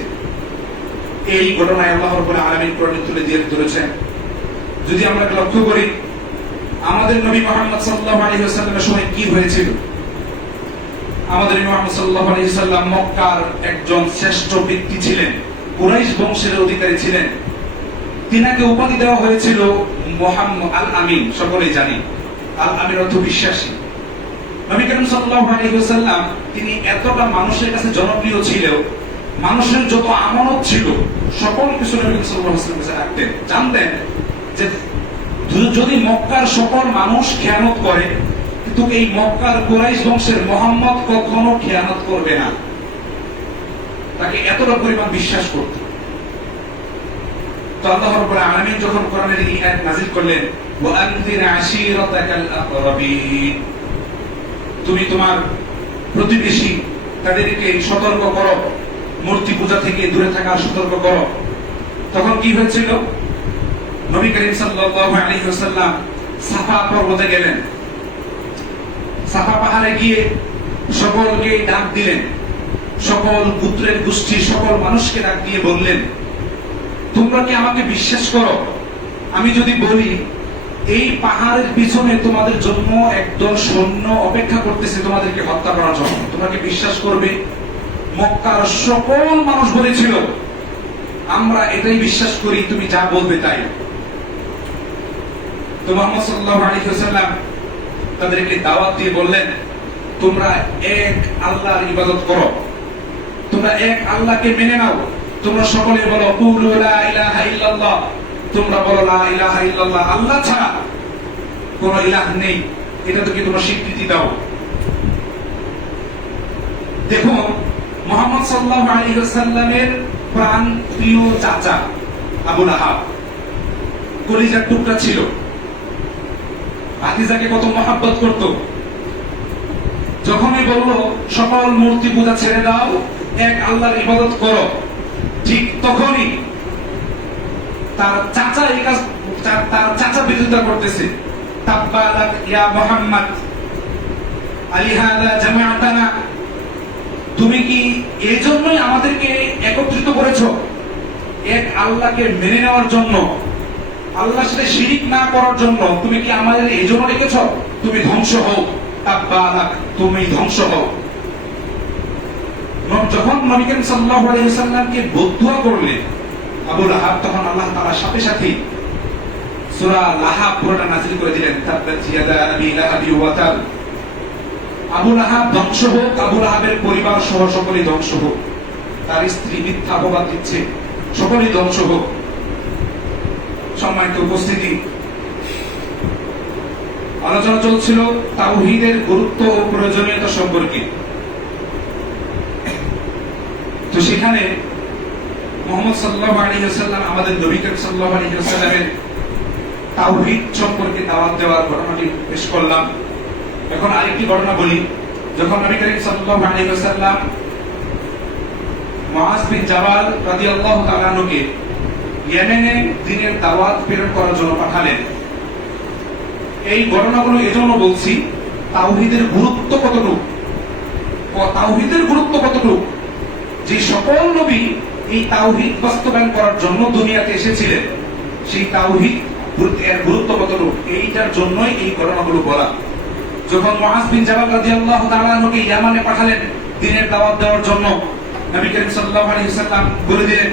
এই ঘটনায় আল্লাহ রাব্বুল আলামিন কোরআনে তুলে ধরেছেন। যদি আমরা লক্ষ্য করি আমাদের নবী মুহাম্মদ সাল্লাল্লাহু আলাইহি ওয়াসাল্লামের সময় কি হয়েছিল। আমাদের নবী মুহাম্মদ সাল্লাল্লাহু আলাইহি ওয়াসাল্লাম মক্কার একজন শ্রেষ্ঠ ব্যক্তি ছিলেন, কুরাইশ বংশের অধিকারী ছিলেন। তিনাকে উপাধি দেওয়া হয়েছিল মুহাম্মদ আল আমিন। সকলেই জানি আল আমিন অর্থ বিশ্বাসী। নবী করিম সাল্লাল্লাহু আলাইহি ওয়াসাল্লাম তিনি এতটা মানুষের কাছে জনপ্রিয় ছিল, মানুষের যত আমানত ছিল সকল কিছু নবী করিম সাল্লাল্লাহু আলাইহি ওয়াসাল্লামের কাছে রাখতেন। জানতেন যে যদি মক্কার সকল মানুষ খেয়ানত করে কিন্তু এই মক্কার কুরাইশ বংশের মুহাম্মদ কখনো খেয়ানত করবে না। তাকে এতটা পরিমাণ বিশ্বাস করত। তো আল্লাহ রাব্বুল আলামিন যখন কোরআনের এই আয়াত নাযিল করলেন ওয়া আনযির আশীরাতাকাল আকরাবিন, তুমি তোমার প্রতিবেশী তাদেরকে সতর্ক করো, মূর্তি পূজা থেকে দূরে থাকার সতর্ক করো। তখন কি হয়েছিল? নবী করিম সাল্লাল্লাহু আলাইহি ওয়াসাল্লাম সাফা পর্বতে গেলেন। সাফা পাহাড়ে গিয়ে সকলকে ডাক দিলেন, সকল গোত্রের গোষ্ঠী সকল মানুষকে ডাক দিয়ে বললেন তোমরা কি আমাকে বিশ্বাস করো? আমি যদি বলি এই পাহাড়ের পিছনে তোমাদের জন্য একদল সৈন্য অপেক্ষা করতেছে তোমাদেরকে হত্যা করার জন্য, তোমরা কি বিশ্বাস করবে? মক্কার সকল মানুষ বলেছিল আমরা এটাই বিশ্বাস করি, তুমি যা বলবে তাই। তো মুহাম্মদ সাল্লাল্লাহু আলাইহি ওয়াসাল্লাম তাদেরকে দাওয়াত দিয়ে বললেন তোমরা এক আল্লাহর ইবাদত করো, তোমরা এক আল্লাহকে মেনে নাও, তোমরা সকলে বলো কুলু লা ইলাহা ইল্লাল্লাহ, তোমরা বলো লা ইলাহা ইল্লাল্লাহ, আল্লাহ ছাড়া কোন ইলাহ নেই, এটা তো কি তোমরা স্বীকৃতি দাও। দেখুন মুহাম্মদ সাল্লাল্লাহু আলাইহি ওয়াসাল্লামের প্রাণ প্রিয় চাচা আবু লাহাব কলিজার টুকরা ছিল, ভাতিজাকে কত মহব্বত করত। যখনই বলল সকল মূর্তি পূজা ছেড়ে দাও, এক আল্লাহর ইবাদত করো, ঠিক তখনই তার চাচা এই কাজ, তার চাচা বিরোধিতা করতেছে। তাব্বা লাক ইয়া মুহাম্মদ আলিহাযা জামাআতানা, তুমি কি এই জন্যই আমাদেরকে একত্রিত করেছো এক আল্লাহকে মেনে নেওয়ার জন্য, আল্লাহর সাথে শিরিক না করার জন্য? তুমি কি আমাদের এই জন্য রেখেছ? তুমি ধ্বংস হও, তাব্বা লাক, তুমি ধ্বংস হও। যখন নবী করিম সাল্লাল্লাহু আলাইহি ওয়াসাল্লামকে বদদুয়া করলেন আবু লাহাব, তখন আল্লাহ তাআলা সাথে সাথে সূরা লাহাব পুরোটা নাযিল করে দিলেন, তাব্বাত ইয়াদা আবি লাহাবি ওয়া তাব। আবু লাহাব ধ্বংস হোক, আবু লাহাবের পরিবার সহ সকলেই ধ্বংস হোক, তার স্ত্রী মিথ্যা অপবাদ দিচ্ছে, সকলেই ধ্বংস হোক। সম্মানিত উপস্থিতি, আলোচনা চলছিল তাওহীদের গুরুত্ব ও প্রয়োজনীয়তা সম্পর্কে। তো সেখানে মুহাম্মদ সাল্লাল্লাহু আলাইহি ওয়াসাল্লাম, আমাদের নবী করিম সাল্লাল্লাহু আলাইহি ওয়াসাল্লামের তাওহীদ সম্পর্কে দাওয়াত দেওয়ার ঘটনাটি পেশ করলাম। এখন আরেকটি ঘটনা বলি। যখন নবী করিম সাল্লাল্লাহু আলাইহি ওয়াসাল্লাম মুআজ বিন জাবাল রাদিয়াল্লাহু তাআলা আনহুকে ইয়েমেনে দ্বীনের দাওয়াত প্রেরণ করার জন্য পাঠালেন, এই ঘটনাগুলো এজন্য বলছি, তাওহীদের গুরুত্ব কতটুকু, যে সকল নবী এই তাওহীদ বাস্তবায়ন করার জন্য দুনিয়াতে এসেছিলেন, সেই তাওহীদ এর গুরুত্ব কতটুকু, এইটার জন্যই এই ঘটনাগুলো বলা। যখন মুআজ বিন জাবাল রাদিয়াল্লাহু তাআলা আনহুকে ইয়ামানে পাঠালেন দ্বীনের দাওয়াত দেওয়ার জন্য, নবী করিম সাল্লাল্লাহু আলাইহি ওয়াসাল্লাম বলে দিলেন,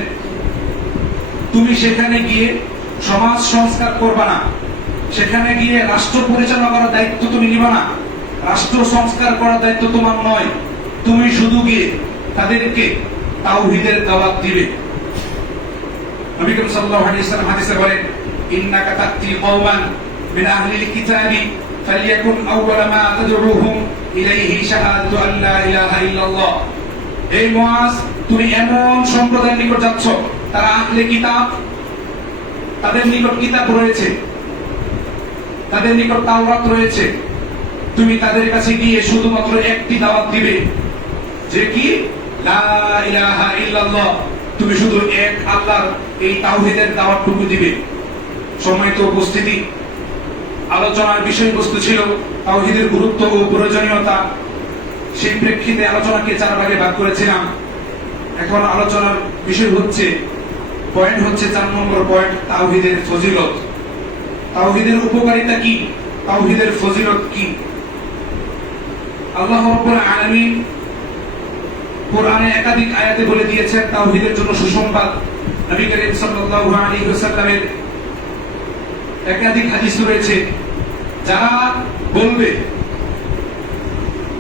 তুমি সেখানে গিয়ে সমাজ সংস্কার করবা না, সেখানে গিয়ে রাষ্ট্র পরিচালনা করার দায়িত্ব তুমি নিবা না, রাষ্ট্র সংস্কার করার দায়িত্ব তোমার নয়, তুমি শুধু গিয়ে তাদেরকে তাওহীদের দাওয়াত দিবে। নবী করিম সাল্লাল্লাহু আলাইহি ওয়াসাল্লাম হাদিসে বলেন, ইন্নাকা তাতি কওমান মিন আহলিল কিতাবি ফালিয়াকুন আউওয়ালা মা তাদউহুম ইলাইহি শাহাদাতু আল্লা ইলাহা ইল্লাল্লাহ। এই মুআজ, তুমি এমন সম্প্রদায়ের নিকট যাচ্ছ, তারা আহলে কিতাব, তাদের নিকট কিতাব রয়েছে, তাদের নিকট তাওরাত রয়েছে, তুমি তাদের কাছে গিয়ে শুধুমাত্র একটি দাওয়াত দিবে, যে কি লা ইলাহা ইল্লাল্লাহ, তুমি শুধু এক আল্লাহর এই তাওহীদের দাওয়াতটুকু দিবে। সম্মানিত উপস্থিতি, আলোচনার বিষয়বস্তু ছিল তাওহীদের গুরুত্ব ও প্রয়োজনীয়তা। সেই প্রেক্ষিতে আলোচনাকে 4 ভাগে ভাগ করেছিলাম। এখন আলোচনার বিষয় হচ্ছে, পয়েন্ট হচ্ছে 4 নম্বর পয়েন্ট, তাওহীদের ফজিলত। তাওহীদের উপকারিতা কি, তাওহীদের ফজিলত কি? আল্লাহ রাব্বুল আলামিন কোরআনে একাধিক আয়াতে বলে দিয়েছেন তাওহীদের জন্য সুসংবাদ। নবী করিম সাল্লাল্লাহু আলাইহি ওয়াসাল্লামের একাধিক হাদিস রয়েছে, যারা বলবে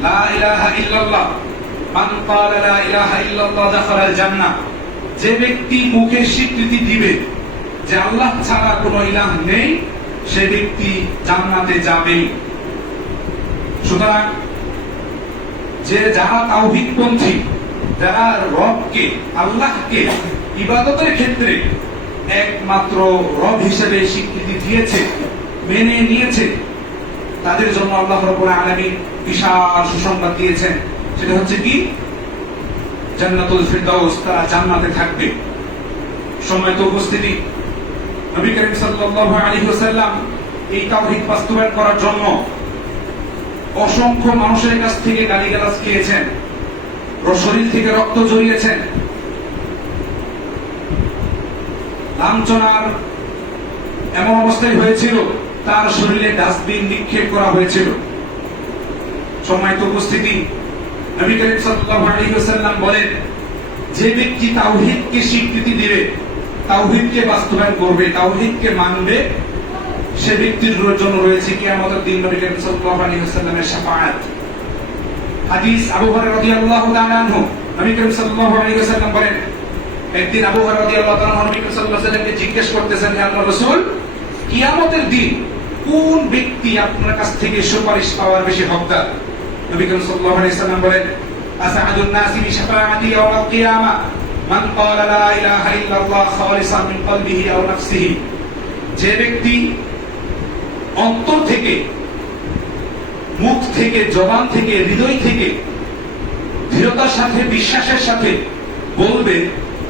লা ইলাহা ইল্লাল্লাহ, মান ক্বালা লা ইলাহা ইল্লাল্লাহ দাখালাল জান্নাহ, যে ব্যক্তি মুখে স্বীকৃতি দিবে যে আল্লাহ ছাড়া কোনো ইলাহ নেই, সে ব্যক্তি জান্নাতে যাবে। সুতরাং যারা তাওহীদপন্থী, যারা রবকে, আল্লাহকে ইবাদতের ক্ষেত্রে একমাত্র রব হিসেবে স্বীকৃতি দিয়েছে, মেনে নিয়েছে, তাদের জন্য আল্লাহ রাব্বুল আলামিন বিশাল সুসংবাদ দিয়েছেন। সেটা হচ্ছে কি? জান্নাতুল ফিরদাউস, তারা জান্নাতে থাকবে। সম্মানিত উপস্থিতি, নবী করিম সাল্লাল্লাহু আলাইহি ওয়াসাল্লাম এই তাওহীদ বাস্তবায়ন করার জন্য অসংখ্য মানুষের কাছ থেকে গালিগালাজ খেয়েছেন, শরীর থেকে রক্ত ঝরিয়েছেন, লাঞ্ছনার এমন অবস্থায় হয়েছিল তার শরীরে ডাস্টবিন নিক্ষেপ করা হয়েছিল। সম্মানিত উপস্থিতি, নবী করিম সাল্লাল্লাহু আলাইহি ওয়াসাল্লাম বলেন, যে ব্যক্তি তাওহীদকে স্বীকৃতি দিবে, তাওহীদকে বাস্তবায়ন করবে, তাওহীদকে মানবে, সে ব্যক্তির জন্য রয়েছে কিয়ামতের দিন নবী করিম সাল্লাল্লাহু আলাইহি ওয়াসাল্লামের শাফাআত। হাদিস আবু হুরায়রা রাদিয়াল্লাহু তাআলা আনহু, নবী করিম সাল্লাল্লাহু আলাইহি ওয়াসাল্লাম বলেন, একদিন আবু হুরায়রা রাদিয়াল্লাহু তাআলা নবী সাল্লাল্লাহু আলাইহি ওয়াসাল্লামকে জিজ্ঞেস করতেছেন, হে আল্লাহর রাসূল, কিয়ামতের দিন কোন ব্যক্তি আপনার কাছ থেকে সুপারিশ পাওয়ার বেশি হকদার? নবী করিম সাল্লাল্লাহু আলাইহি ওয়াসাল্লাম বলেন, আসাদুন নাসি বিশাফাআতি ইয়াউমাল কিয়ামা মান ক্বালা লা ইলাহা ইল্লাল্লাহ খালিসান মিন কলবিহি আও নাফসিহি। যে ব্যক্তি অন্তর থেকে, মুখ থেকে, জবান থেকে, হৃদয় থেকে দৃঢ়তার সাথে, বিশ্বাসের সাথে বলবে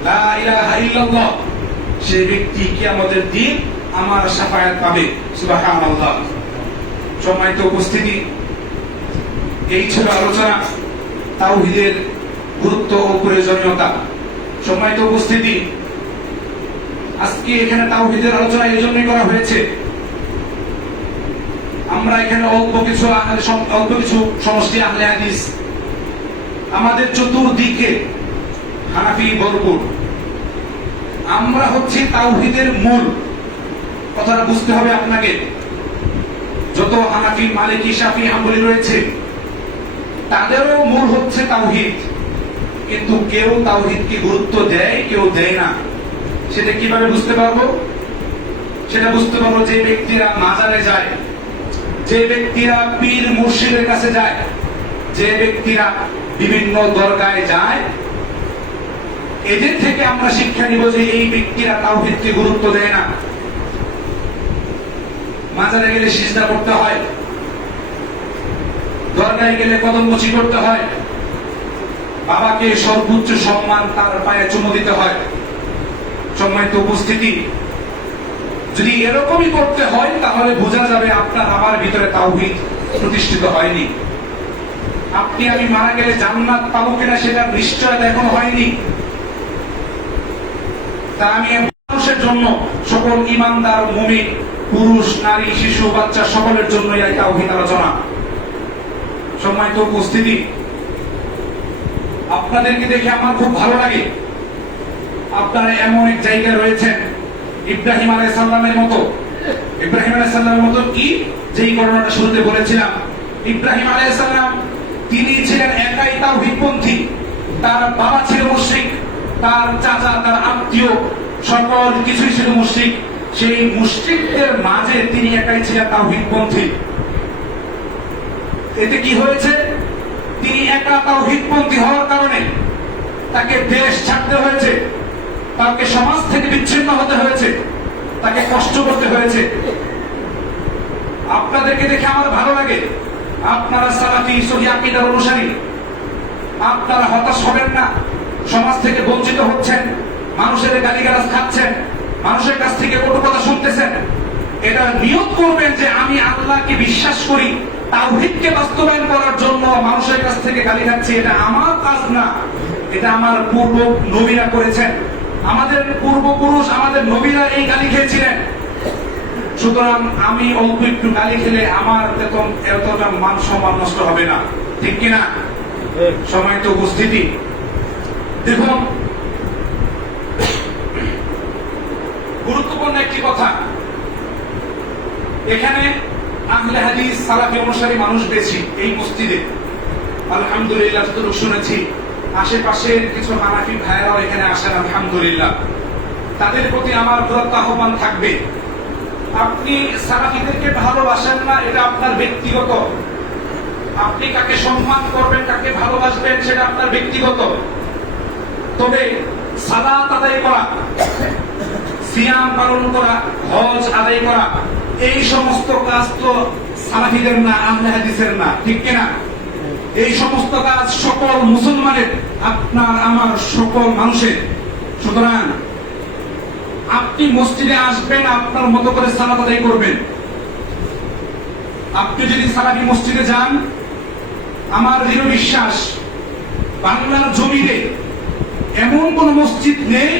লা ইলাহা ইল্লাল্লাহ, সে ব্যক্তি কিয়ামতের দিন আমার শাফায়াত পাবে। সুবহানাল্লাহ। সম্মানিত উপস্থিতি, এই ছিল আলোচনা তাওহীদের গুরুত্ব ও প্রয়োজনীয়তা। সম্মানিত উপস্থিতি, আজকে এখানে তাওহীদের আলোচনা এই জন্যই করা হয়েছে, আমরা এখানে অল্প কিছু সমষ্টি আহলে হাদিস, আমাদের চতুর্দিকে হানাফি ভরপুর, আমরা হচ্ছে তাওহীদের মূল। কথাটা বুঝতে হবে আপনাকে। যত হানাফি, মালিকি, শাফি, হাম্বলি রয়েছে, তাদেরও মূল হচ্ছে তাওহীদ। কিন্তু কেউ তাওহীদকে গুরুত্ব দেয়, কেউ দেয় না। সেটা কিভাবে বুঝতে পারবো? সেটা বুঝতে পারবো যে ব্যক্তিরা মাজারে যায়, যে ব্যক্তিরা পীর মুর্শিদের কাছে যায়, যে ব্যক্তিরা বিভিন্ন দরগায় যায়, এদের থেকে আমরা শিক্ষা নিব যে এই ব্যক্তিরা তাওহীদকে গুরুত্ব দেয় না। মাজারে গেলে সিজদা করতে হয়, দরগায় গেলে কদমমুচি করতে হয়, বাবাকে সর্বোচ্চ সম্মান তার পায়ে চুমু দিতে হয়। সম্মানিত উপস্থিতি, যদি এরকমই করতে হয় তাহলে বোঝা যাবে আপনার আমার ভিতরে তাওহীদ প্রতিষ্ঠিত হয়নি। আপনি আমি মারা গেলে জান্নাত পাবো কিনা সেটা নিশ্চয়তা এখনো হয়নি। তা আমি মানুষের জন্য, সকল ঈমানদার মুমিন, পুরুষ, নারী, শিশু, বাচ্চা সকলের জন্য এই তাওহীদ আলোচনা। সম্মানিত উপস্থিতি, আপনাদেরকে দেখে আমার খুব ভালো লাগে। আপনারা এমন এক জায়গায় রয়েছেন ইব্রাহিম আলাইহিস সালামের মতো। ইব্রাহিম আলাইহিস সালামের মতো কি, যেই ঘটনাটা শুরুতে বলেছিলাম, ইব্রাহিম আলাইহিস সালাম তিনি ছিলেন একাই তাওহীদপন্থী। তার বাবা ছিল মুশরিক, তার চাচা, তার আত্মীয় সকল কিছুই ছিল মুশরিক। সেই মুশরিকদের মাঝে তিনি একাই ছিলেন তাওহীদপন্থী। এতে কি হয়েছে? তিনি একা তাওহীদপন্থী হওয়ার কারণে তাকে দেশ ছাড়তে হয়েছে, তাকে সমাজ থেকে বিচ্ছিন্ন হতে হয়েছে, তাকে কষ্ট করতে হয়েছে। আপনাদেরকে দেখে আমার ভালো লাগে। আপনারা সালাফি, সহিহ আকীদার অনুসারী, আপনারা হতাশ হবেন না। সমাজ থেকে বঞ্চিত হচ্ছেন, মানুষের গালিগালাজ খাচ্ছেন, মানুষের কাছ থেকে কটু কথা শুনতেছেন, এটা নিয়ত করবেন যে আমি আল্লাহকে বিশ্বাস করি, তাওহীদকে বাস্তবায়ন করার জন্য মানুষের কাছ থেকে গালি খাচ্ছি। এটা আমার কাজ না, এটা আমার পূর্ব নবীরা করেছেন। আমাদের পূর্বপুরুষ, আমাদের নবীরা এই গালি খেয়েছিলেন। সুতরাং আমি অল্প একটু গালি খেলে আমার বেতন এতটা মান সম্মান নষ্ট হবে না, ঠিক কিনা? সম্মানিত উপস্থিতি, দেখুন গুরুত্বপূর্ণ একটি কথা, এখানে আহলে হাদিস, সালাফি অনুসারী মানুষ বেশি এই মসজিদে। আলহামদুলিল্লাহ, যতটুকু শুনেছি আশেপাশের কিছু হানাফি ভাইরাও এখানে আসেন, আলহামদুলিল্লাহ। তাদের প্রতি আমার দূরত্ব আহ্বান থাকবে, আপনি সালাফিদেরকে ভালোবাসেন না, এটা আপনার ব্যক্তিগত। আপনি কাকে সম্মান করবেন, কাকে ভালোবাসবেন, সেটা আপনার ব্যক্তিগত। তবে সালাত আদায় করা, সিয়াম পালন করা, হজ আদায় করা, এই সমস্ত কাজ তো সালাফিদের না, আহলে হাদিসের না, ঠিক কিনা? এই সমস্ত কাজ সকল মুসলমানের, আপনার আমার সকল মানুষের। সুতরাং আপনি মসজিদে আসবেন, আপনার মতো করে সালাত আদায় করবেন। আপনি যদি সালাফি মসজিদে যান, আমার দৃঢ় বিশ্বাস বাংলার জমিনে এমন কোন মসজিদ নেই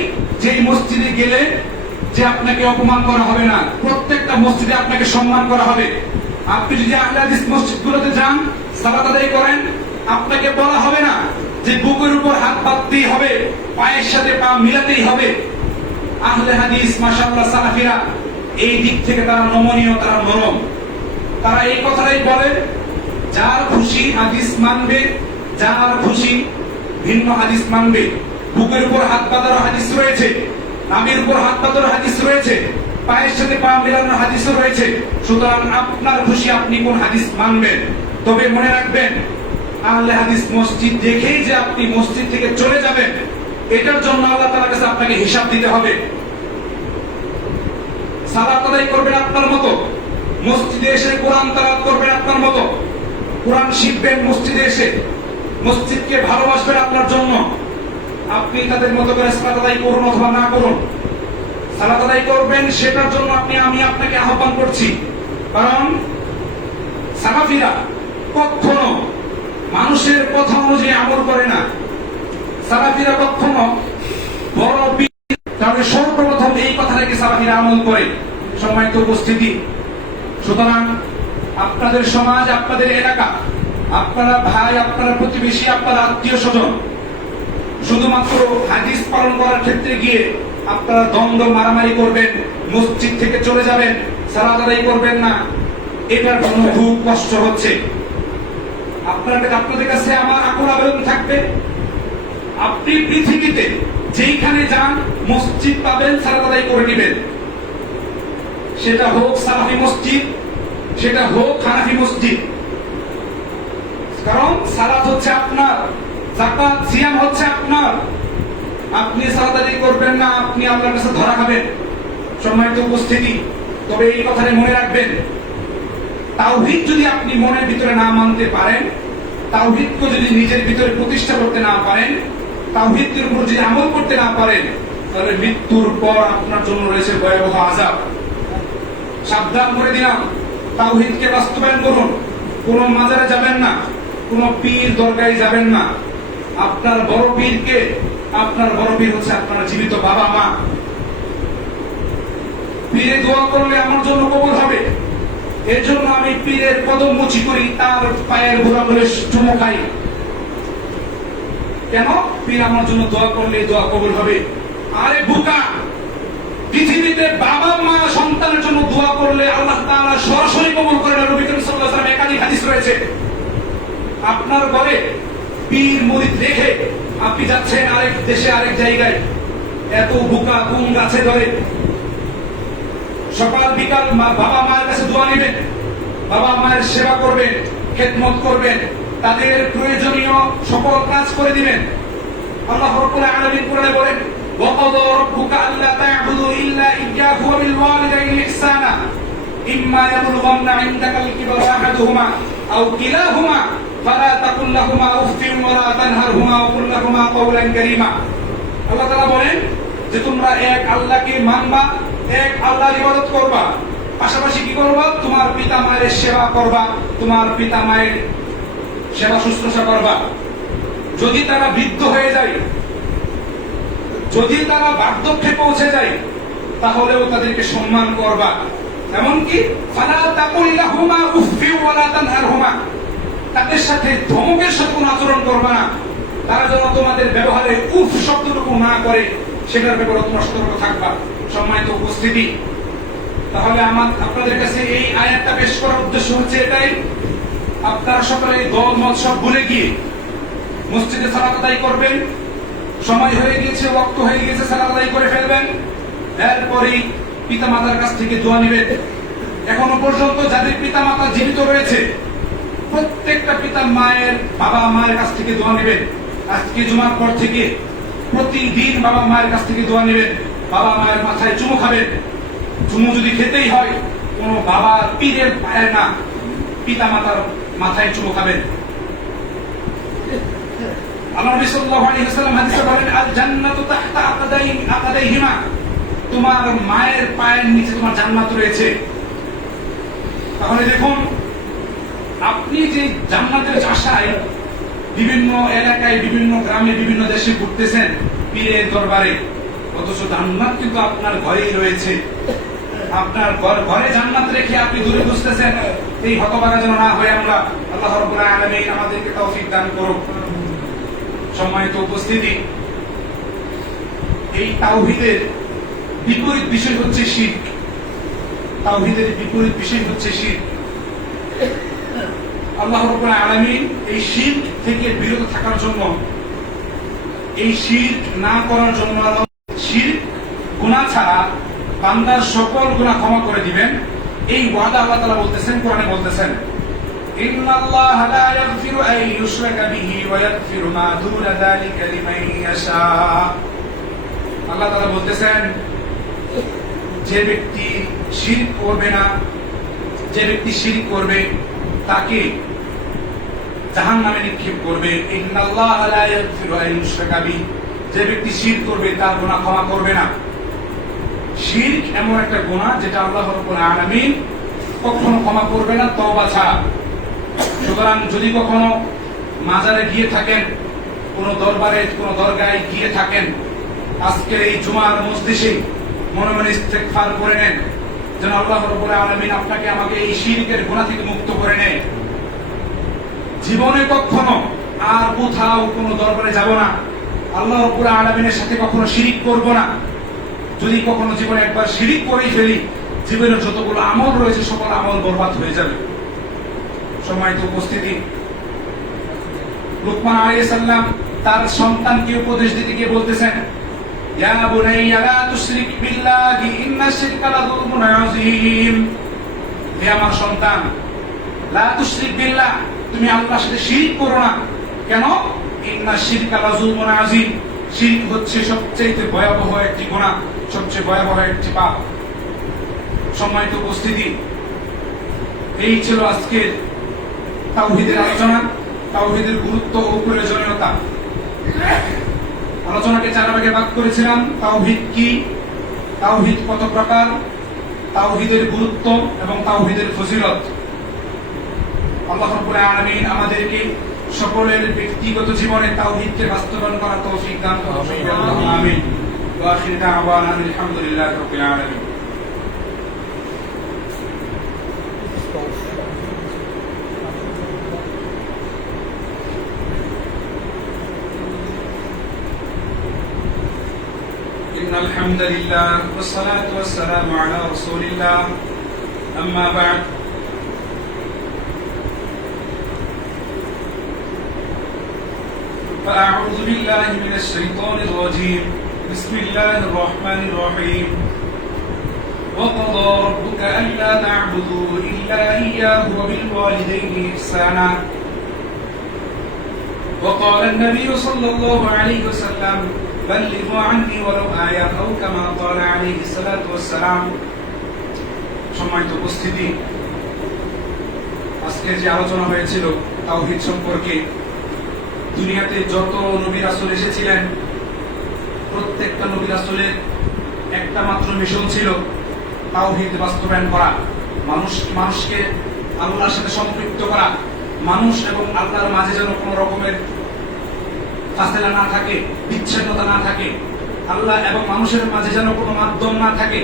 যে মসজিদে গেলে যে আপনাকে অপমান করা হবে না। প্রত্যেকটা মসজিদে আপনাকে সম্মান করা হবে। আপনি যদি আহলে হাদিস মসজিদগুলোতে যান, সালাত আদায় করেন, আপনাকে বলা হবে না যে বুকের উপর হাত বাঁধতেই হবে, পায়ের সাথে পা মিলাতেই হবে। আহলে হাদিস মাশাআল্লাহ সালাফিরা এই দিক থেকে তারা নমনীয়, তারা নরম। তারা এই কথাটাই বলে, যার খুশি হাদিস মানবে, যার খুশি ভিন্ন হাদিস মানবে। বুকের উপর হাত বাঁধার হাদিস রয়েছে, নাভির উপর হাত বাঁধার হাদিস রয়েছে, পায়ের সাথে পা মেলানোর হাদিসও রয়েছে। সুতরাং আপনার খুশি আপনি কোন হাদিস মানবেন। তবে মনে রাখবেন, আহলে হাদিস মসজিদ দেখেই যে আপনি মসজিদ থেকে চলে যাবেন, এটার জন্য আল্লাহ তাআলার কাছে আপনাকে হিসাব দিতে হবে। সালাত আদায় করবেন আপনার মতো, মসজিদে এসে কোরআন তেলাওয়াত করবেন আপনার মতো, কোরআন শিখবেন মসজিদে এসে, মসজিদকে ভালোবাসবেন আপনার জন্য। আপনি তাদের মতো করে সালাত আদায় করুন অথবা না করুন, সালাত আদায় করবেন সেটার জন্য আমি আপনাকে আহ্বান করছি। কারণ সালাফিরা কখনো মানুষের কথা অনুযায়ী আমল করে না। সালাফিরা কখনো বড় তাহলে সর্বপ্রথম এই কথাটাকে সালাফিরা আমল করে। সম্মানিত উপস্থিতি, সুতরাং আপনাদের সমাজ, আপনাদের এলাকা, আপনারা ভাই, আপনারা প্রতিবেশী, আপনারা আত্মীয় স্বজন, শুধুমাত্র হাদিস পালন করার ক্ষেত্রে গিয়ে আপনারা দ্বন্দ্ব মারামারি করবেন, মসজিদ থেকে চলে যাবেন, সালাত আদায় করবেন না, এটার জন্য খুব কষ্ট হচ্ছে। আপনাদের কাছে আমার আকুল আবেদন থাকবে, আপনি পৃথিবীতে যেইখানে যান মসজিদ পাবেন, সালাত আদায় করে নেবেন। সেটা হোক সালাফি মসজিদ, সেটা হোক হানাফি মসজিদ। কারণ সালাত হচ্ছে আপনার, যাকাত সিয়াম হচ্ছে আপনার। আপনি সালাত আদায় করবেন না, আপনি আল্লাহর কাছে ধরা খাবেন। সম্মানিত উপস্থিতি, তবে এই কথাটা মনে রাখবেন, তাওহীদ যদি আপনি মনের ভিতরে না মানতে পারেন, তাওহীদকে যদি নিজের ভিতরে প্রতিষ্ঠা করতে না পারেন, তাওহীদের উপর যদি আমল করতে না পারেন, তাহলে মৃত্যুর পর আপনার জন্য রয়েছে ভয়াবহ আযাব। সাবধান করে দিলাম, তাওহীদকে বাস্তবায়ন করুন। কোন মাজারে যাবেন না, কোন পীর দরগায় যাবেন না। আপনার বড় পীরকে, আপনার বড় পীর হচ্ছে আপনার জীবিত বাবা মা। পীরে দোয়া করলে আমার জন্য কবুল হবে, এর জন্য আমি পীরের কদম মুচি করি, তার পায়ের গোড়া বলে চুমো খাই। কেন? পীর আমার জন্য দোয়া করলে দোয়া কবুল হবে। আরে বোকা, পৃথিবীতে বাবা মা সন্তানের জন্য দোয়া করলে আল্লাহ তাআলা সরাসরি কবুল করে না। নবী করিম সাল্লাল্লাহু আলাইহি ওয়াসাল্লাম একাধিক হাদিস রয়েছে। আপনার ঘরে পীর মুরিদ রেখে আপনি যাচ্ছেন আরেক দেশে, আরেক জায়গায়, এত বোকা কোন গাছে ধরে? সকাল বিকাল বাবা মায়ের কাছে দোয়া নেবেন, বাবা মায়ের সেবা করবেন, খেদমত করবেন, তাদের প্রয়োজনীয় সকল কাজ করে দিবেন। আল্লাহ রাব্বুল আলামিন কোরআনে বলেন, وَقَضَى رَبُّكَ أَلَّا تَعْبُدُوا إِلَّا إِيَّاهُ وَبِالْوَالِدَيْنِ إِحْسَانًا إِمَّا يَبْلُغَنَّ عِندَكَ الْكِبَرَ أَحَدُهُمَا أَوْ كِلَاهُمَا فَلَا تَقُل لَّهُمَا أُفٍّ وَلَا تَنْهَرْهُمَا وَقُل لَّهُمَا قَوْلًا كَرِيمًا। আল্লাহ তাআলা বলেন যে তোমরা এক আল্লাহকে মানবা, এক আল্লাহর ইবাদত করবা, পাশাপাশি কি করবা? তোমার পিতা মায়ের সেবা করবা, তোমার পিতা মায়ের সেবা শুশ্রূষা করবা। যদি তারা বৃদ্ধ হয়ে যায়, যদি তারা বার্ধক্যে পৌঁছে যায়, তাহলেও তাদেরকে সম্মান করবা। এমনকি ফালা তাকুল লাহুমা উফফি ওয়ালা তানহারহুমা, তাদের সাথে ধমকের সাথে কোনো আচরণ করবা না। তারা যেন তোমাদের ব্যবহারে উফ শব্দটুকু না করে, সেটার ব্যাপারে তোমরা সতর্ক থাকবা। সম্মানিত উপস্থিতি, তাহলে আপনাদের কাছে এই আয়াতটা পেশ করার উদ্দেশ্য হচ্ছে এটাই, আপনারা সকলে দল মত সব ভুলে গিয়ে মসজিদে সালাত আদায় করবেন। সময় হয়ে গিয়েছে, ওয়াক্ত হয়ে গিয়েছে, সালাত আদায় করে ফেলবেন। এরপরেই পিতা মাতার কাছ থেকে দোয়া নেবেন। এখনো পর্যন্ত যাদের পিতা মাতা জীবিত রয়েছে, প্রত্যেকটা পিতা মায়ের, বাবা মায়ের কাছ থেকে দোয়া নেবেন। আজকে জুমার পর থেকে প্রতিদিন বাবা মায়ের কাছ থেকে দোয়া নেবেন, বাবা মায়ের মাথায় চুমু খাবেন। চুমু যদি খেতেই হয়, কোন বাবা পীরের পায়ে না, পিতা মাতার মাথায় চুমু খাবেন। আল্লাহ নবী সাল্লাল্লাহু আলাইহি ওয়াসাল্লাম হাদিসে বলেন, আল জান্নাতু তাহতা আকাদাইহিমা, তোমার মায়ের পায়ের নিচে তোমার জান্নাত রয়েছে। তাহলে দেখুন, আপনি যে জান্নাতের আশায় বিভিন্ন এলাকায়, বিভিন্ন গ্রামে, বিভিন্ন দেশে ঘুরতেছেন পীরের দরবারে, অথচ জান্নাত কিন্তু আপনার ঘরেই রয়েছে। আপনার ঘরে জান্নাত রেখে আপনি দূরে খুঁজতেছেন। এই হতভাগা যেন না হয়ে আমরা, আল্লাহ রাব্বুল আলামিন আমাদেরকে তৌফিক দান করুন। সম্মানিত উপস্থিতি, এই তাওহীদের বিপরীত বিষয় হচ্ছে শিরক। তাওহীদের বিপরীত বিষয় হচ্ছে শিরক। আল্লাহ রাব্বুল আলামিন এই শিরক থেকে বিরত থাকার জন্য এই শিরক না করার জন্য শিরক গুনাহ ছাড়া বান্দার সকল গুনাহ ক্ষমা করে দিবেন, এই ওয়াদা আল্লাহ তাআলা বলতেছেন, কোরআনে বলতেছেন ইন্নাল্লাহা লা ইয়াগফিরু আন ইউশরাকা বিহি ওয়া ইয়াগফিরু মা দুনা যালিকা লিমান ইয়াশা। আল্লাহ তাআলা বলতেছেন যে ব্যক্তি শিরক করবে না, যে ব্যক্তি শিরক করবে তাকে জাহান্নামে নিক্ষেপ করবে। ইন্নাল্লাহা লা ইয়াগফিরু আন ইউশরাকা বিহি, যে ব্যক্তি শিরক করবে তার গুনাহ ক্ষমা করবে না। শিরক এমন একটা গুনাহ যেটা আল্লাহ রাব্বুল আলামিন কখনো ক্ষমা করবে না তওবা ছাড়া। সুতরাং যদি কখনো মাজারে গিয়ে থাকেন, কোন দরবারে কোন দরগায় গিয়ে থাকেন, আজকের এই জুমার মজলিসে মনে মনে ইস্তেগফার করে নেন যেন আল্লাহ রাব্বুল আলামিন আপনাকে আমাকে এই শিরকের গুনাহ থেকে মুক্ত করে নেয়। জীবনে কখনো আর কোথাও কোন দরবারে যাব না, আল্লাহ রাব্বুল আলামিনের সাথে কখনো শিরিক করব না। যদি কখনো জীবনে একবার শিরিক করেই ফেলি, জীবনের যতগুলো আমল রয়েছে সকল আমল বরবাদ হয়ে যাবে। সম্মানিত উপস্থিতি, লুকমান আলাইহিস সালাম তার সন্তানকে উপদেশ দিতে গিয়ে বলতেছেন, ইয়া বুনাইয়া লা তুশরিক বিল্লাহি ইন্নাশ শিরকা লাযুলমুন আযীম। হে আমার সন্তান, লা তুশরিক বিল্লাহ, তুমি আল্লাহর সাথে শিরক করো না। কেন? ইন্নাশ শিরকা লাযুলমুন আযীম, শিরক হচ্ছে সবচেয়ে ভয়াবহ একটি গুনাহ, সবচেয়ে ভয়াবহ একটি পাপ। সম্মানিত উপস্থিতি, এই ছিল আজকের তাওহীদের আলোচনা, তাওহীদের গুরুত্ব ও প্রয়োজনীয়তা। আলোচনাকে চার ভাগে ভাগ করেছিলাম। তাওহীদ কি, তাওহীদ কত প্রকার, তাওহীদের গুরুত্ব এবং তাওহীদের ফজিলত। আল্লাহ রাব্বুল আলামিন আমাদেরকে সকলের ব্যক্তিগত জীবনে তাওহীদকে বাস্তবায়ন করার তৌফিক দান করুন। আমিন। ওয়া আখিরু দাওয়ানা আলহামদুলিল্লাহি রাব্বিল আলামিন। إن الحمد لله والصلاة والسلام على رسول الله أما بعد فأعوذ بالله من الشيطان الرجيم بسم الله الرحمن الرحيم وقضى ربك ألا تعبدوا إلا إياه وبالوالدين إحسانا وقال النبي صلى الله عليه وسلم بلغوا عني ولو آية أو كما قال عليه الصلاة والسلام। সম্মানিত উপস্থিতি, আজকে যে আলোচনা হয়েছিল তাওহীদ সম্পর্কে, দুনিয়াতে যত নবী রাসূল এসেছিলেন প্রত্যেকটা নবী রাসূলের একটা মাত্র মিশন ছিল তাওহীদ বাস্তবায়ন করা, মানুষকে আল্লাহর সাথে সম্পৃক্ত করা, মানুষ এবং আল্লাহর মাঝে যেন কোনো রকমের ফাসলা না থাকে, বিচ্ছিন্নতা না থাকে, আল্লাহ এবং মানুষের মাঝে যেন কোনো মাধ্যম না থাকে,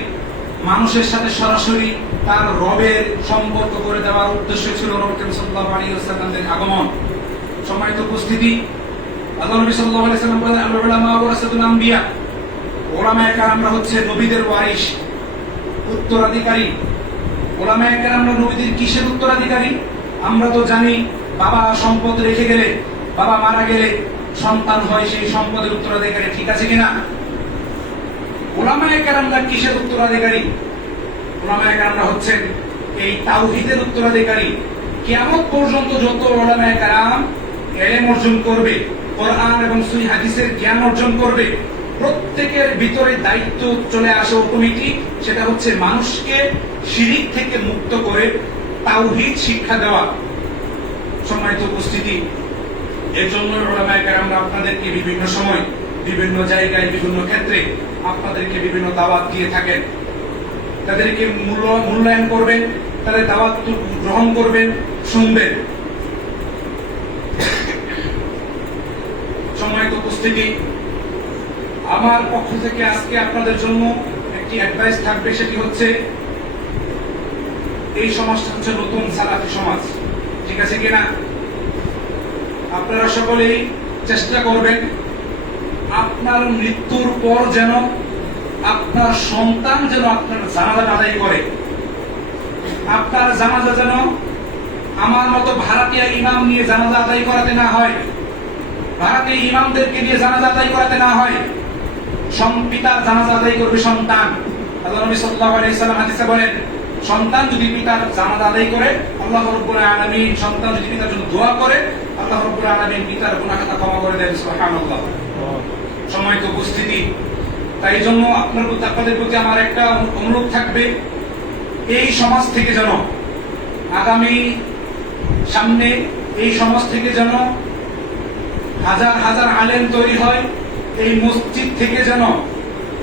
মানুষের সাথে সরাসরি তার রবের সম্পর্ক করে দেওয়ার উদ্দেশ্য ছিল নবী করিম সাল্লাল্লাহু আলাইহি ওয়াসাল্লামের আগমন। সম্মানিত উপস্থিতি, আল্লাহ নবী সাল্লাল্লাহু আলাইহি ওয়াসাল্লাম বলেন, আল উলামা ওয়ারাসাতুল আম্বিয়া, উলামায়ে কেরামরা হচ্ছে নবীদের ওয়ারিস, উত্তরাধিকারী। উলামায়ে কেরামরা নবীদের কিসের উত্তরাধিকারী? আমরা তো জানি বাবা সম্পদ রেখে গেলে, বাবা মারা গেলে সন্তান হয় সেই সম্পদের উত্তরাধিকারী, ঠিক আছে কিনা? উলামায়ে কেরামরা কিসের উত্তরাধিকারী? উলামায়ে কেরামরা হচ্ছেন এই তাওহীদের উত্তরাধিকারী। কিয়ামত পর্যন্ত যত উলামায়ে কেরাম ইলম অর্জন করবে, কোরআন এবং সহিহ হাদিসের জ্ঞান অর্জন করবে, প্রত্যেকের ভিতরে দায়িত্ব চলে আসে অটোমেটিক, সেটা হচ্ছে মানুষকে শিরিক থেকে মুক্ত করে তাওহীদ শিক্ষা দেওয়া। সম্মানিত উপস্থিতি, এর জন্য উলামায়ে কেরামরা আপনাদেরকে বিভিন্ন সময়, বিভিন্ন জায়গায়, বিভিন্ন ক্ষেত্রে আপনাদেরকে বিভিন্ন দাওয়াত দিয়ে থাকেন। তাদেরকে মূল্যায়ন করবেন, তাদের দাওয়াত গ্রহণ করবেন, শুনবেন। সম্মানিত উপস্থিতি, আমার পক্ষ থেকে আজকে আপনাদের জন্য একটি অ্যাডভাইস থাকবে, সেটি হচ্ছে এই সমাজটা হচ্ছে নতুন সালাফি সমাজ, ঠিক আছে কিনা? আপনারা সকলেই চেষ্টা করবেন আপনার মৃত্যুর পর যেন আপনার সন্তান যেন আপনার জানাজা আদায় করে, আপনার জানাজা যেন আমার মতো ভাড়াটিয়া ইমাম নিয়ে জানাজা আদায় করাতে না হয়। ভারতে ইমামদেরকে দিয়ে জানাজা আদায় করাতে না হয়, পিতার জানাজা আদায় করবে সন্তান। আল্লাহ নবী সাল্লাল্লাহু আলাইহি ওয়াসাল্লাম হাদিসে বলেন, সন্তান যদি পিতার জানাজা আদায় করে, আল্লাহ রাব্বুল আলামিন সন্তান যদি পিতার জন্য দোয়া করে, আল্লাহ রাব্বুল আলামিন পিতার গুনাহ খাতা ক্ষমা করে দেন। সুবহানাল্লাহ। সম্মানিত উপস্থিতি, তাই জন্য আপনাদের প্রতি আমার একটা অনুরোধ থাকবে, এই সমাজ থেকে যেন আগামী সামনে এই সমাজ থেকে যেন হাজার হাজার আলেম তৈরি হয়, এই মসজিদ থেকে যেন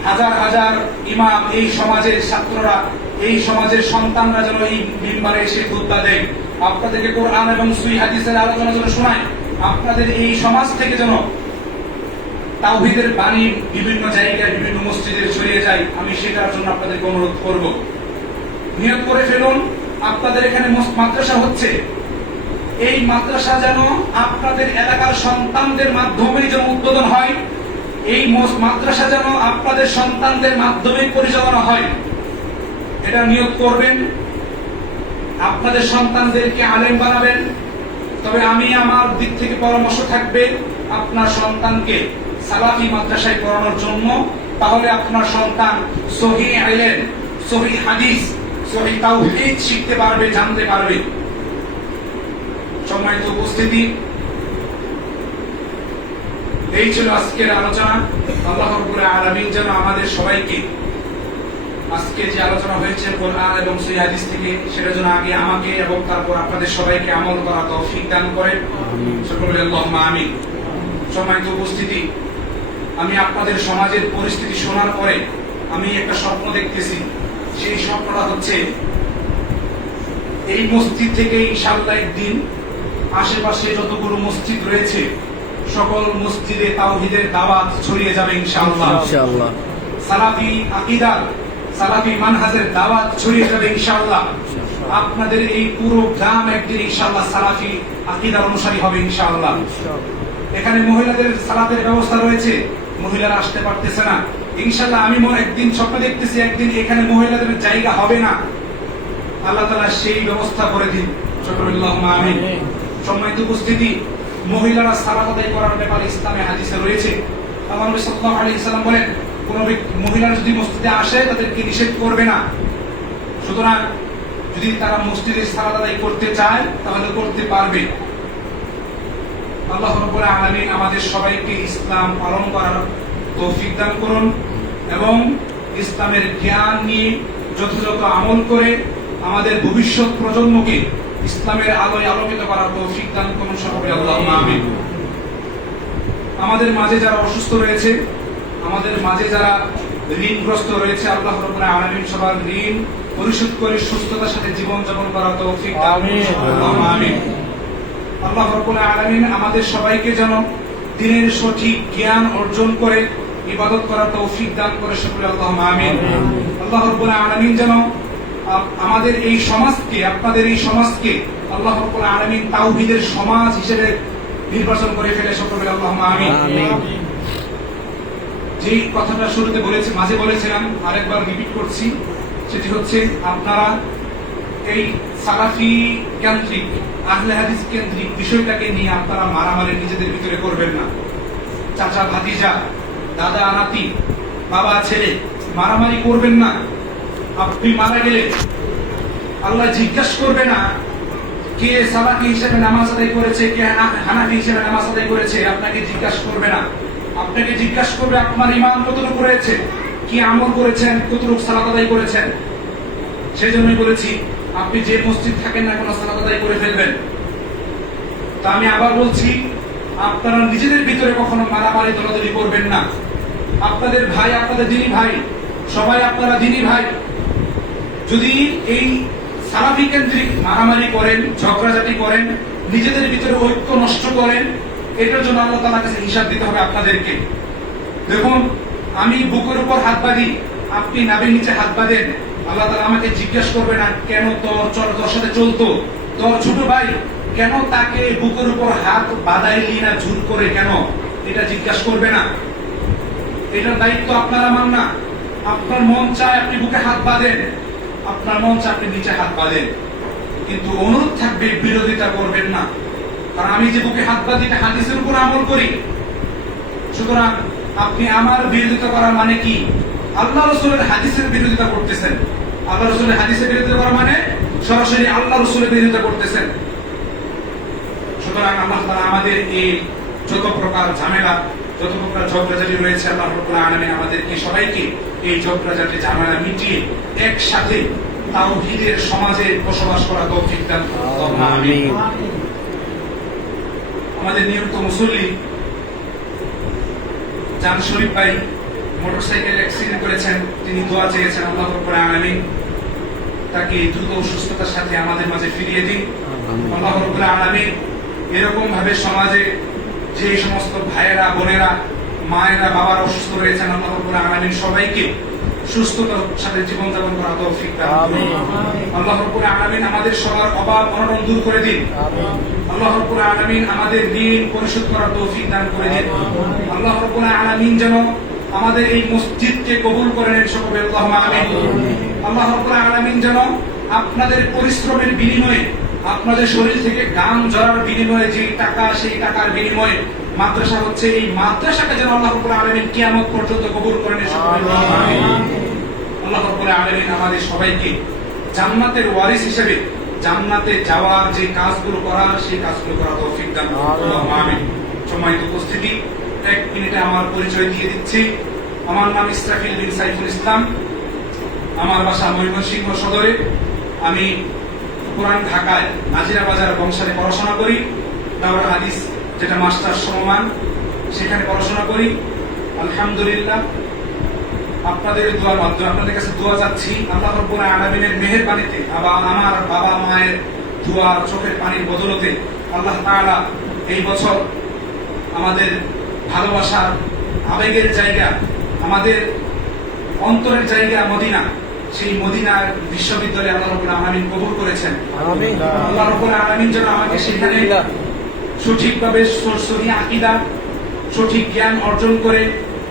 হাজার হাজার ইমাম, এই সমাজের ছাত্ররা, এই সমাজের সন্তানরা যেন এই মিম্বারে এসে খুতবা দেয়, আপনাদেরকে কোরআন এবং সহিহ হাদিসের আলোচনা যেন শোনায়, আপনাদের এই সমাজ থেকে যেন তাওহীদের বাণী বিভিন্ন জায়গায় বিভিন্ন মসজিদে ছড়িয়ে যায়, আমি সেটার জন্য আপনাদেরকে অনুরোধ করব। নিয়ত করে ফেলুন, আপনাদের এখানে মাদ্রাসা হচ্ছে, এই মাদ্রাসা যেন আপনাদের এলাকার সন্তানদের মাধ্যমে যেন উদ্বোধন হয়, এই মাদ্রাসা যেন আপনাদের সন্তানদের মাধ্যমে পরিচালনা হয়, এটা নিয়ত করবেন। আপনাদের সন্তানদেরকে আলেম বানাবেন। তবে আমি আমার দিক থেকে পরামর্শ থাকবে আপনার সন্তানকে সালাফি মাদ্রাসায় পড়ানোর জন্য, তাহলে আপনার সন্তান সহিহ ইলম, সহিহ হাদিস, সহিহ তাওহীদ শিখতে পারবে, জানতে পারবে। সম্মানিত উপস্থিতি, এই ছিল আজকের আলোচনা। আল্লাহ রাব্বুল আলামিন যেন আমাদের সবাইকে আজকে যে আলোচনা হয়েছে কোরআন এবং সহিহ হাদিস থেকে, সেটা যেন আগে আমাকে এবং তারপর আপনাদের সবাইকে আমল করা তৌফিক দান করেন। সকলে আল্লাহুম্মা আমিন। সম্মানিত উপস্থিতি, আমি আপনাদের সমাজের পরিস্থিতি শোনার পরে আমি একটা স্বপ্ন দেখতেছি। সেই স্বপ্নটা হচ্ছে, এই মসজিদ থেকে ইনশাআল্লাহ একদিন আশেপাশে যতগুলো মসজিদ রয়েছে সকল মসজিদে তাওহীদের দাওয়াত ছড়িয়ে যাবে ইনশাআল্লাহ। সালাফি আকীদা, সালাফি মানহাজের দাওয়াত ছড়িয়ে যাবে ইনশাআল্লাহ। আপনাদের এই পুরো গ্রাম একদিন ইনশাআল্লাহ সালাফি আকীদার অনুসারী হবে ইনশাআল্লাহ। এখানে মহিলাদের সালাতের ব্যবস্থা রয়েছে, মহিলারা আসতে পারতেছে না, ইনশাআল্লাহ আমি একদিন স্বপ্ন দেখতেছি একদিন এখানে মহিলাদের জায়গা হবে না, আল্লাহ তাআলা সেই ব্যবস্থা করে দিন। আল্লাহুম্মা আমিন। সম্মানিত উপস্থিতি, মহিলারা সালাত আদায় করার ব্যাপারে ইসলামে হাদিসে রয়েছে। আল্লাহ নবী সাল্লাল্লাহু আলাইহি ওয়াসাল্লাম বলেন, কোন মহিলারা যদি মসজিদে আসে তাদেরকে নিষেধ করবে না। সুতরাং যদি তারা মসজিদে সালাত আদায় করতে চায় তাহলে করতে পারবে। আল্লাহ রাব্বুল আলামিন আমাদের সবাইকে ইসলাম পালন করার তৌফিক দান করুন এবং ইসলামের জ্ঞান নিয়ে যথাযথ আমল করে আমাদের ভবিষ্যৎ প্রজন্মকে ইসলামের আলোয় আলোকিত করার তৌফিক দান করুন সকলে আল্লাহুম্মা আমিন। আমাদের মাঝে যারা অসুস্থ রয়েছে, আমাদের মাঝে যারা ঋণগ্রস্ত রয়েছে, আল্লাহ রাব্বুল আলামিন সবার ঋণ পরিশোধ করে সুস্থতার সাথে জীবন যাপন করার তৌফিক দান করুন আল্লাহুম্মা আমিন। আল্লাহ রাব্বুল আলামিন আমাদের সবাইকে যেন দ্বীনের সঠিক জ্ঞান অর্জন করে ইবাদত করার তৌফিক দান করে সকলে আল্লাহুম্মা আমিন। আল্লাহ রাব্বুল আলামিন যেন আমাদের এই সমাজকে, আপনাদের এই সমাজকে আল্লাহ রাব্বুল আলামিন তাওহীদের সমাজ হিসেবে নির্বাচন করে ফেলে সকলে আল্লাহুম্মা আমিন। যেই কথাটা শুরুতে মাঝে বলেছিলাম, আরেকবার রিপিট করছি, সেটি হচ্ছে আপনারা এই সালাফি কেন্দ্রিক, আহলে হাদিস কেন্দ্রিক বিষয়টাকে নিয়ে আপনারা মারামারি নিজেদের ভিতরে করবেন না। চাচা ভাতিজা, দাদা নাতি, বাবা ছেলে মারামারি করবেন না। আপনি মারা গেলে আল্লাহ জিজ্ঞাসা করবে না কে সালাফি হিসেবে নামাজ আদায় করেছে, কে হানাফি হিসেবে নামাজ আদায় করেছে, আপনাকে জিজ্ঞাসা করবে না। আপনাকে জিজ্ঞাসা করবে আপনার ইমান কতটুকু রয়েছে, কি আমল করেছেন, কতটুকু সালাত আদায় করেছেন। সেই জন্যই বলেছি আপনি যে মসজিদ থাকেন না কেন সালাত আদায় করে ফেলবেন। তা আমি আবার বলছি, আপনারা নিজেদের ভিতরে কখনো মারামারি দলাদলি করবেন না। আপনাদের ভাই আপনাদের দিনী ভাই, সবাই আপনারা দিনী ভাই। যদি এই সালাফি কেন্দ্রিক মারামারি করেন, ঝগড়াঝাটি করেন, নিজেদের ভিতরে ঐক্য নষ্ট করেন, এটার জন্য আল্লাহ তাআলার কাছে হিসাব দিতে হবে আপনাদেরকে। দেখুন, আমি বুকের উপর হাত বাঁধি, আপনি নাভির নিচে হাত বাঁধেন, আল্লাহ তাআলা আমাকে জিজ্ঞাসা করবে না কেন তোর সাথে চলতো তোর ছোট ভাই, কেন তাকে বুকের উপর হাত বাঁধাইলি না জোর করে, কেন এটা জিজ্ঞাসা করবে না। এটার দায়িত্ব আপনার আমার না। আপনার মন চায় আপনি বুকে হাত বাঁধেন, আপনার মন চায় আপনি নিচে হাত বাঁধেন, কিন্তু অনুরোধ থাকবে বিরোধিতা করবেন না। কারণ আমি যে বুকে হাত বাঁধি এটা হাদিসের উপর আমল করি। সুতরাং আপনি আমার বিরোধিতা করা মানে কি? আল্লাহ রাসূলের হাদিসের বিরোধিতা করতেছেন। আল্লাহ রাসূলের হাদিসের বিরোধিতা করা মানে সরাসরি আল্লাহ রাসূলের বিরোধিতা করতেছেন। সুতরাং আল্লাহ তাআলা আমাদের এই যত প্রকার ঝামেলা, যত প্রকার ঝগড়াঝাটি রয়েছে, আল্লাহ রাব্বুল আলামিন আমাদেরকে সবাইকে এই ঝগড়াঝাটি ঝামেলা মিটিয়ে একসাথে তাওহীদের সমাজে বসবাস করা তৌফিক দান করুন। আমিন। আমাদের নিয়মিত মুসল্লি জান শরীফ ভাই মোটরসাইকেল অ্যাক্সিডেন্ট করেছেন, তিনি দোয়া চেয়েছেন আল্লাহ রাব্বুল আলামিন তাকে দ্রুত সুস্থতার সাথে আমাদের মাঝে ফিরিয়ে দিন। আল্লাহ রাব্বুল আলামিন এরকম ভাবে সমাজে যে সমস্ত ভাইয়েরা, বোনেরা, মায়েরা, বাবারা অসুস্থ রয়েছেন, আল্লাহ রাব্বুল আলামিন সবাইকে সুস্থতার সাথে জীবনযাপন করার তৌফিক দান করুন। আল্লাহ রাব্বুল আলামিন আমাদের সবার অভাব অনটন দূর করে দিন। আল্লাহ রাব্বুল আলামিন আমাদের ঋণ পরিশোধ করার তৌফিক দান করে দিন। আল্লাহ রাব্বুল আলামিন যেন আমাদের এই মসজিদকে কবুল করে নেন সকলে আল্লাহুম্মা আমিন। আল্লাহ রাব্বুল আলামিন যেন আপনাদের পরিশ্রমের বিনিময়ে, আপনাদের শরীর থেকে ঘাম ঝরার বিনিময়ে যে টাকা, সেই টাকার বিনিময়ে মাদ্রাসা হচ্ছে, এই মাদ্রাসাকে যেন আল্লাহ রাব্বুল আলামিন কিয়ামত পর্যন্ত কবুল করে নেন সকলে আল্লাহুম্মা আমিন। আল্লাহ রাব্বুল আলামিন আমাদের সবাইকে জান্নাতের ওয়ারিস হিসেবে জান্নাতে যাওয়ার যে কাজগুলো করার, সেই কাজগুলো করার তৌফিক দান করুন আল্লাহুম্মা আমিন। সম্মানিত উপস্থিতি, এক মিনিটে আমার পরিচয় দিয়ে দিচ্ছি। আমার নাম ইসরাফিল বিন সাইফুল ইসলাম। আমার বাসা ময়মনসিংহ সদরে। আমি পুরান ঢাকায় নাজিরা বাজার বংশালে পড়াশোনা করি। দাওরা হাদিস যেটা মাস্টার সমমান, সেখানে পড়াশোনা করি। আলহামদুলিল্লাহ, আপনাদের দোয়ার মাধ্যমে আপনাদের কাছে দোয়া চাচ্ছি আল্লাহ রাব্বুল আলামিনের মেহেরবানিতে, আমার বাবা মায়ের দোয়ার চোখের পানির বদলতে আল্লাহ তাআলা এই বছর আমাদের ভালোবাসার আবেগের জায়গা, আমাদের অন্তরের জায়গা মদিনা, সেই মদিনার বিশ্ববিদ্যালয়ে আল্লাহ রাব্বুল আলামিন কবুল করেছেন। আমিন। আল্লাহ রাব্বুল আলামিন যেন আমাকে সেখানে সঠিকভাবে সহি আকীদা, সঠিক জ্ঞান অর্জন করে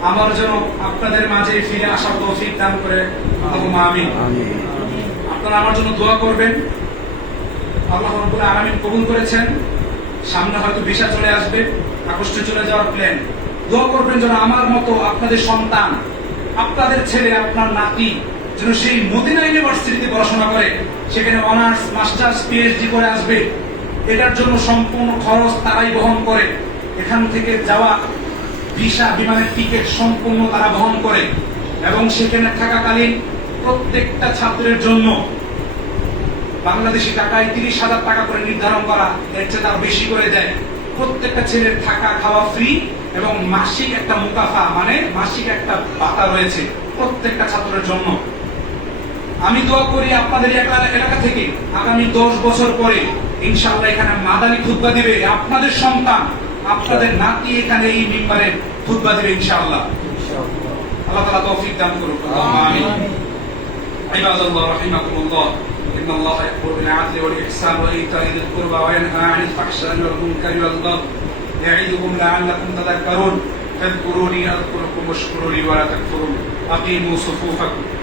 আমার যেন আপনাদের মাঝে ফিরে আসার তৌফিক দান করে আল্লাহুম্মা আমিন। আপনারা আমার জন্য দোয়া করবেন। আল্লাহ রাব্বুল আলামিন কবুল করেছেন। সামনে হয়তো ভিসা চলে আসবে, আগস্টে চলে যাওয়ার প্ল্যান। দোয়া করবেন যেন আমার মতো আপনাদের সন্তান, আপনাদের ছেলে, আপনার নাতি যেন সেই মদিনা ইউনিভার্সিটিতে পড়াশোনা করে, সেখানে অনার্স, মাস্টার্স, পিএইচডি করে আসবে। এটার জন্য সম্পূর্ণ খরচ তারাই বহন করে। এখান থেকে যাওয়া ভিসা, বিমানের টিকিট সম্পূর্ণ তারা বহন করে এবং সেখানে থাকাকালীন প্রত্যেকটা ছাত্রের জন্য বাংলাদেশি টাকায় 30,000 টাকা করে নির্ধারণ করা, এর চেয়ে তার বেশি করে দেয়। প্রত্যেকটা ছেলের থাকা খাওয়া ফ্রি এবং মাসিক একটা মুকাফা, মানে মাসিক একটা ভাতা রয়েছে প্রত্যেকটা ছাত্রের জন্য। আমি দোয়া করি আপনাদের এলাকা থেকে আগামী 10 বছর পরে ইনশাআল্লাহ এখানে মাদানী খুতবা দিবে আপনাদের সন্তান, আপনাদের নাতি এখানে এই মিম্বারে খুতবা দিবে ইনশাআল্লাহ। আল্লাহ তাআলা তৌফিক দান করুন। আমিন। ইবাদাল্লাহ রাহিমাকুমুল্লাহ, ইন্নাল্লাহা ইয়া'মুরু বিল 'আদলি ওয়াল ইহসানি ওয়া ইতা'i যিল কুরবা ওয়া ইয়ানহা 'আনিল ফাহশা'i ওয়াল মুনকারি ওয়াল বাগই ইয়া'iদুকুম লা'আল্লাকুম তাযাক্কারুন। ফাযকুরুনি আযকুরকুম ওয়াশকুরু লি ওয়া লা তাকফুরুন। আকিমু সুফুফাকুম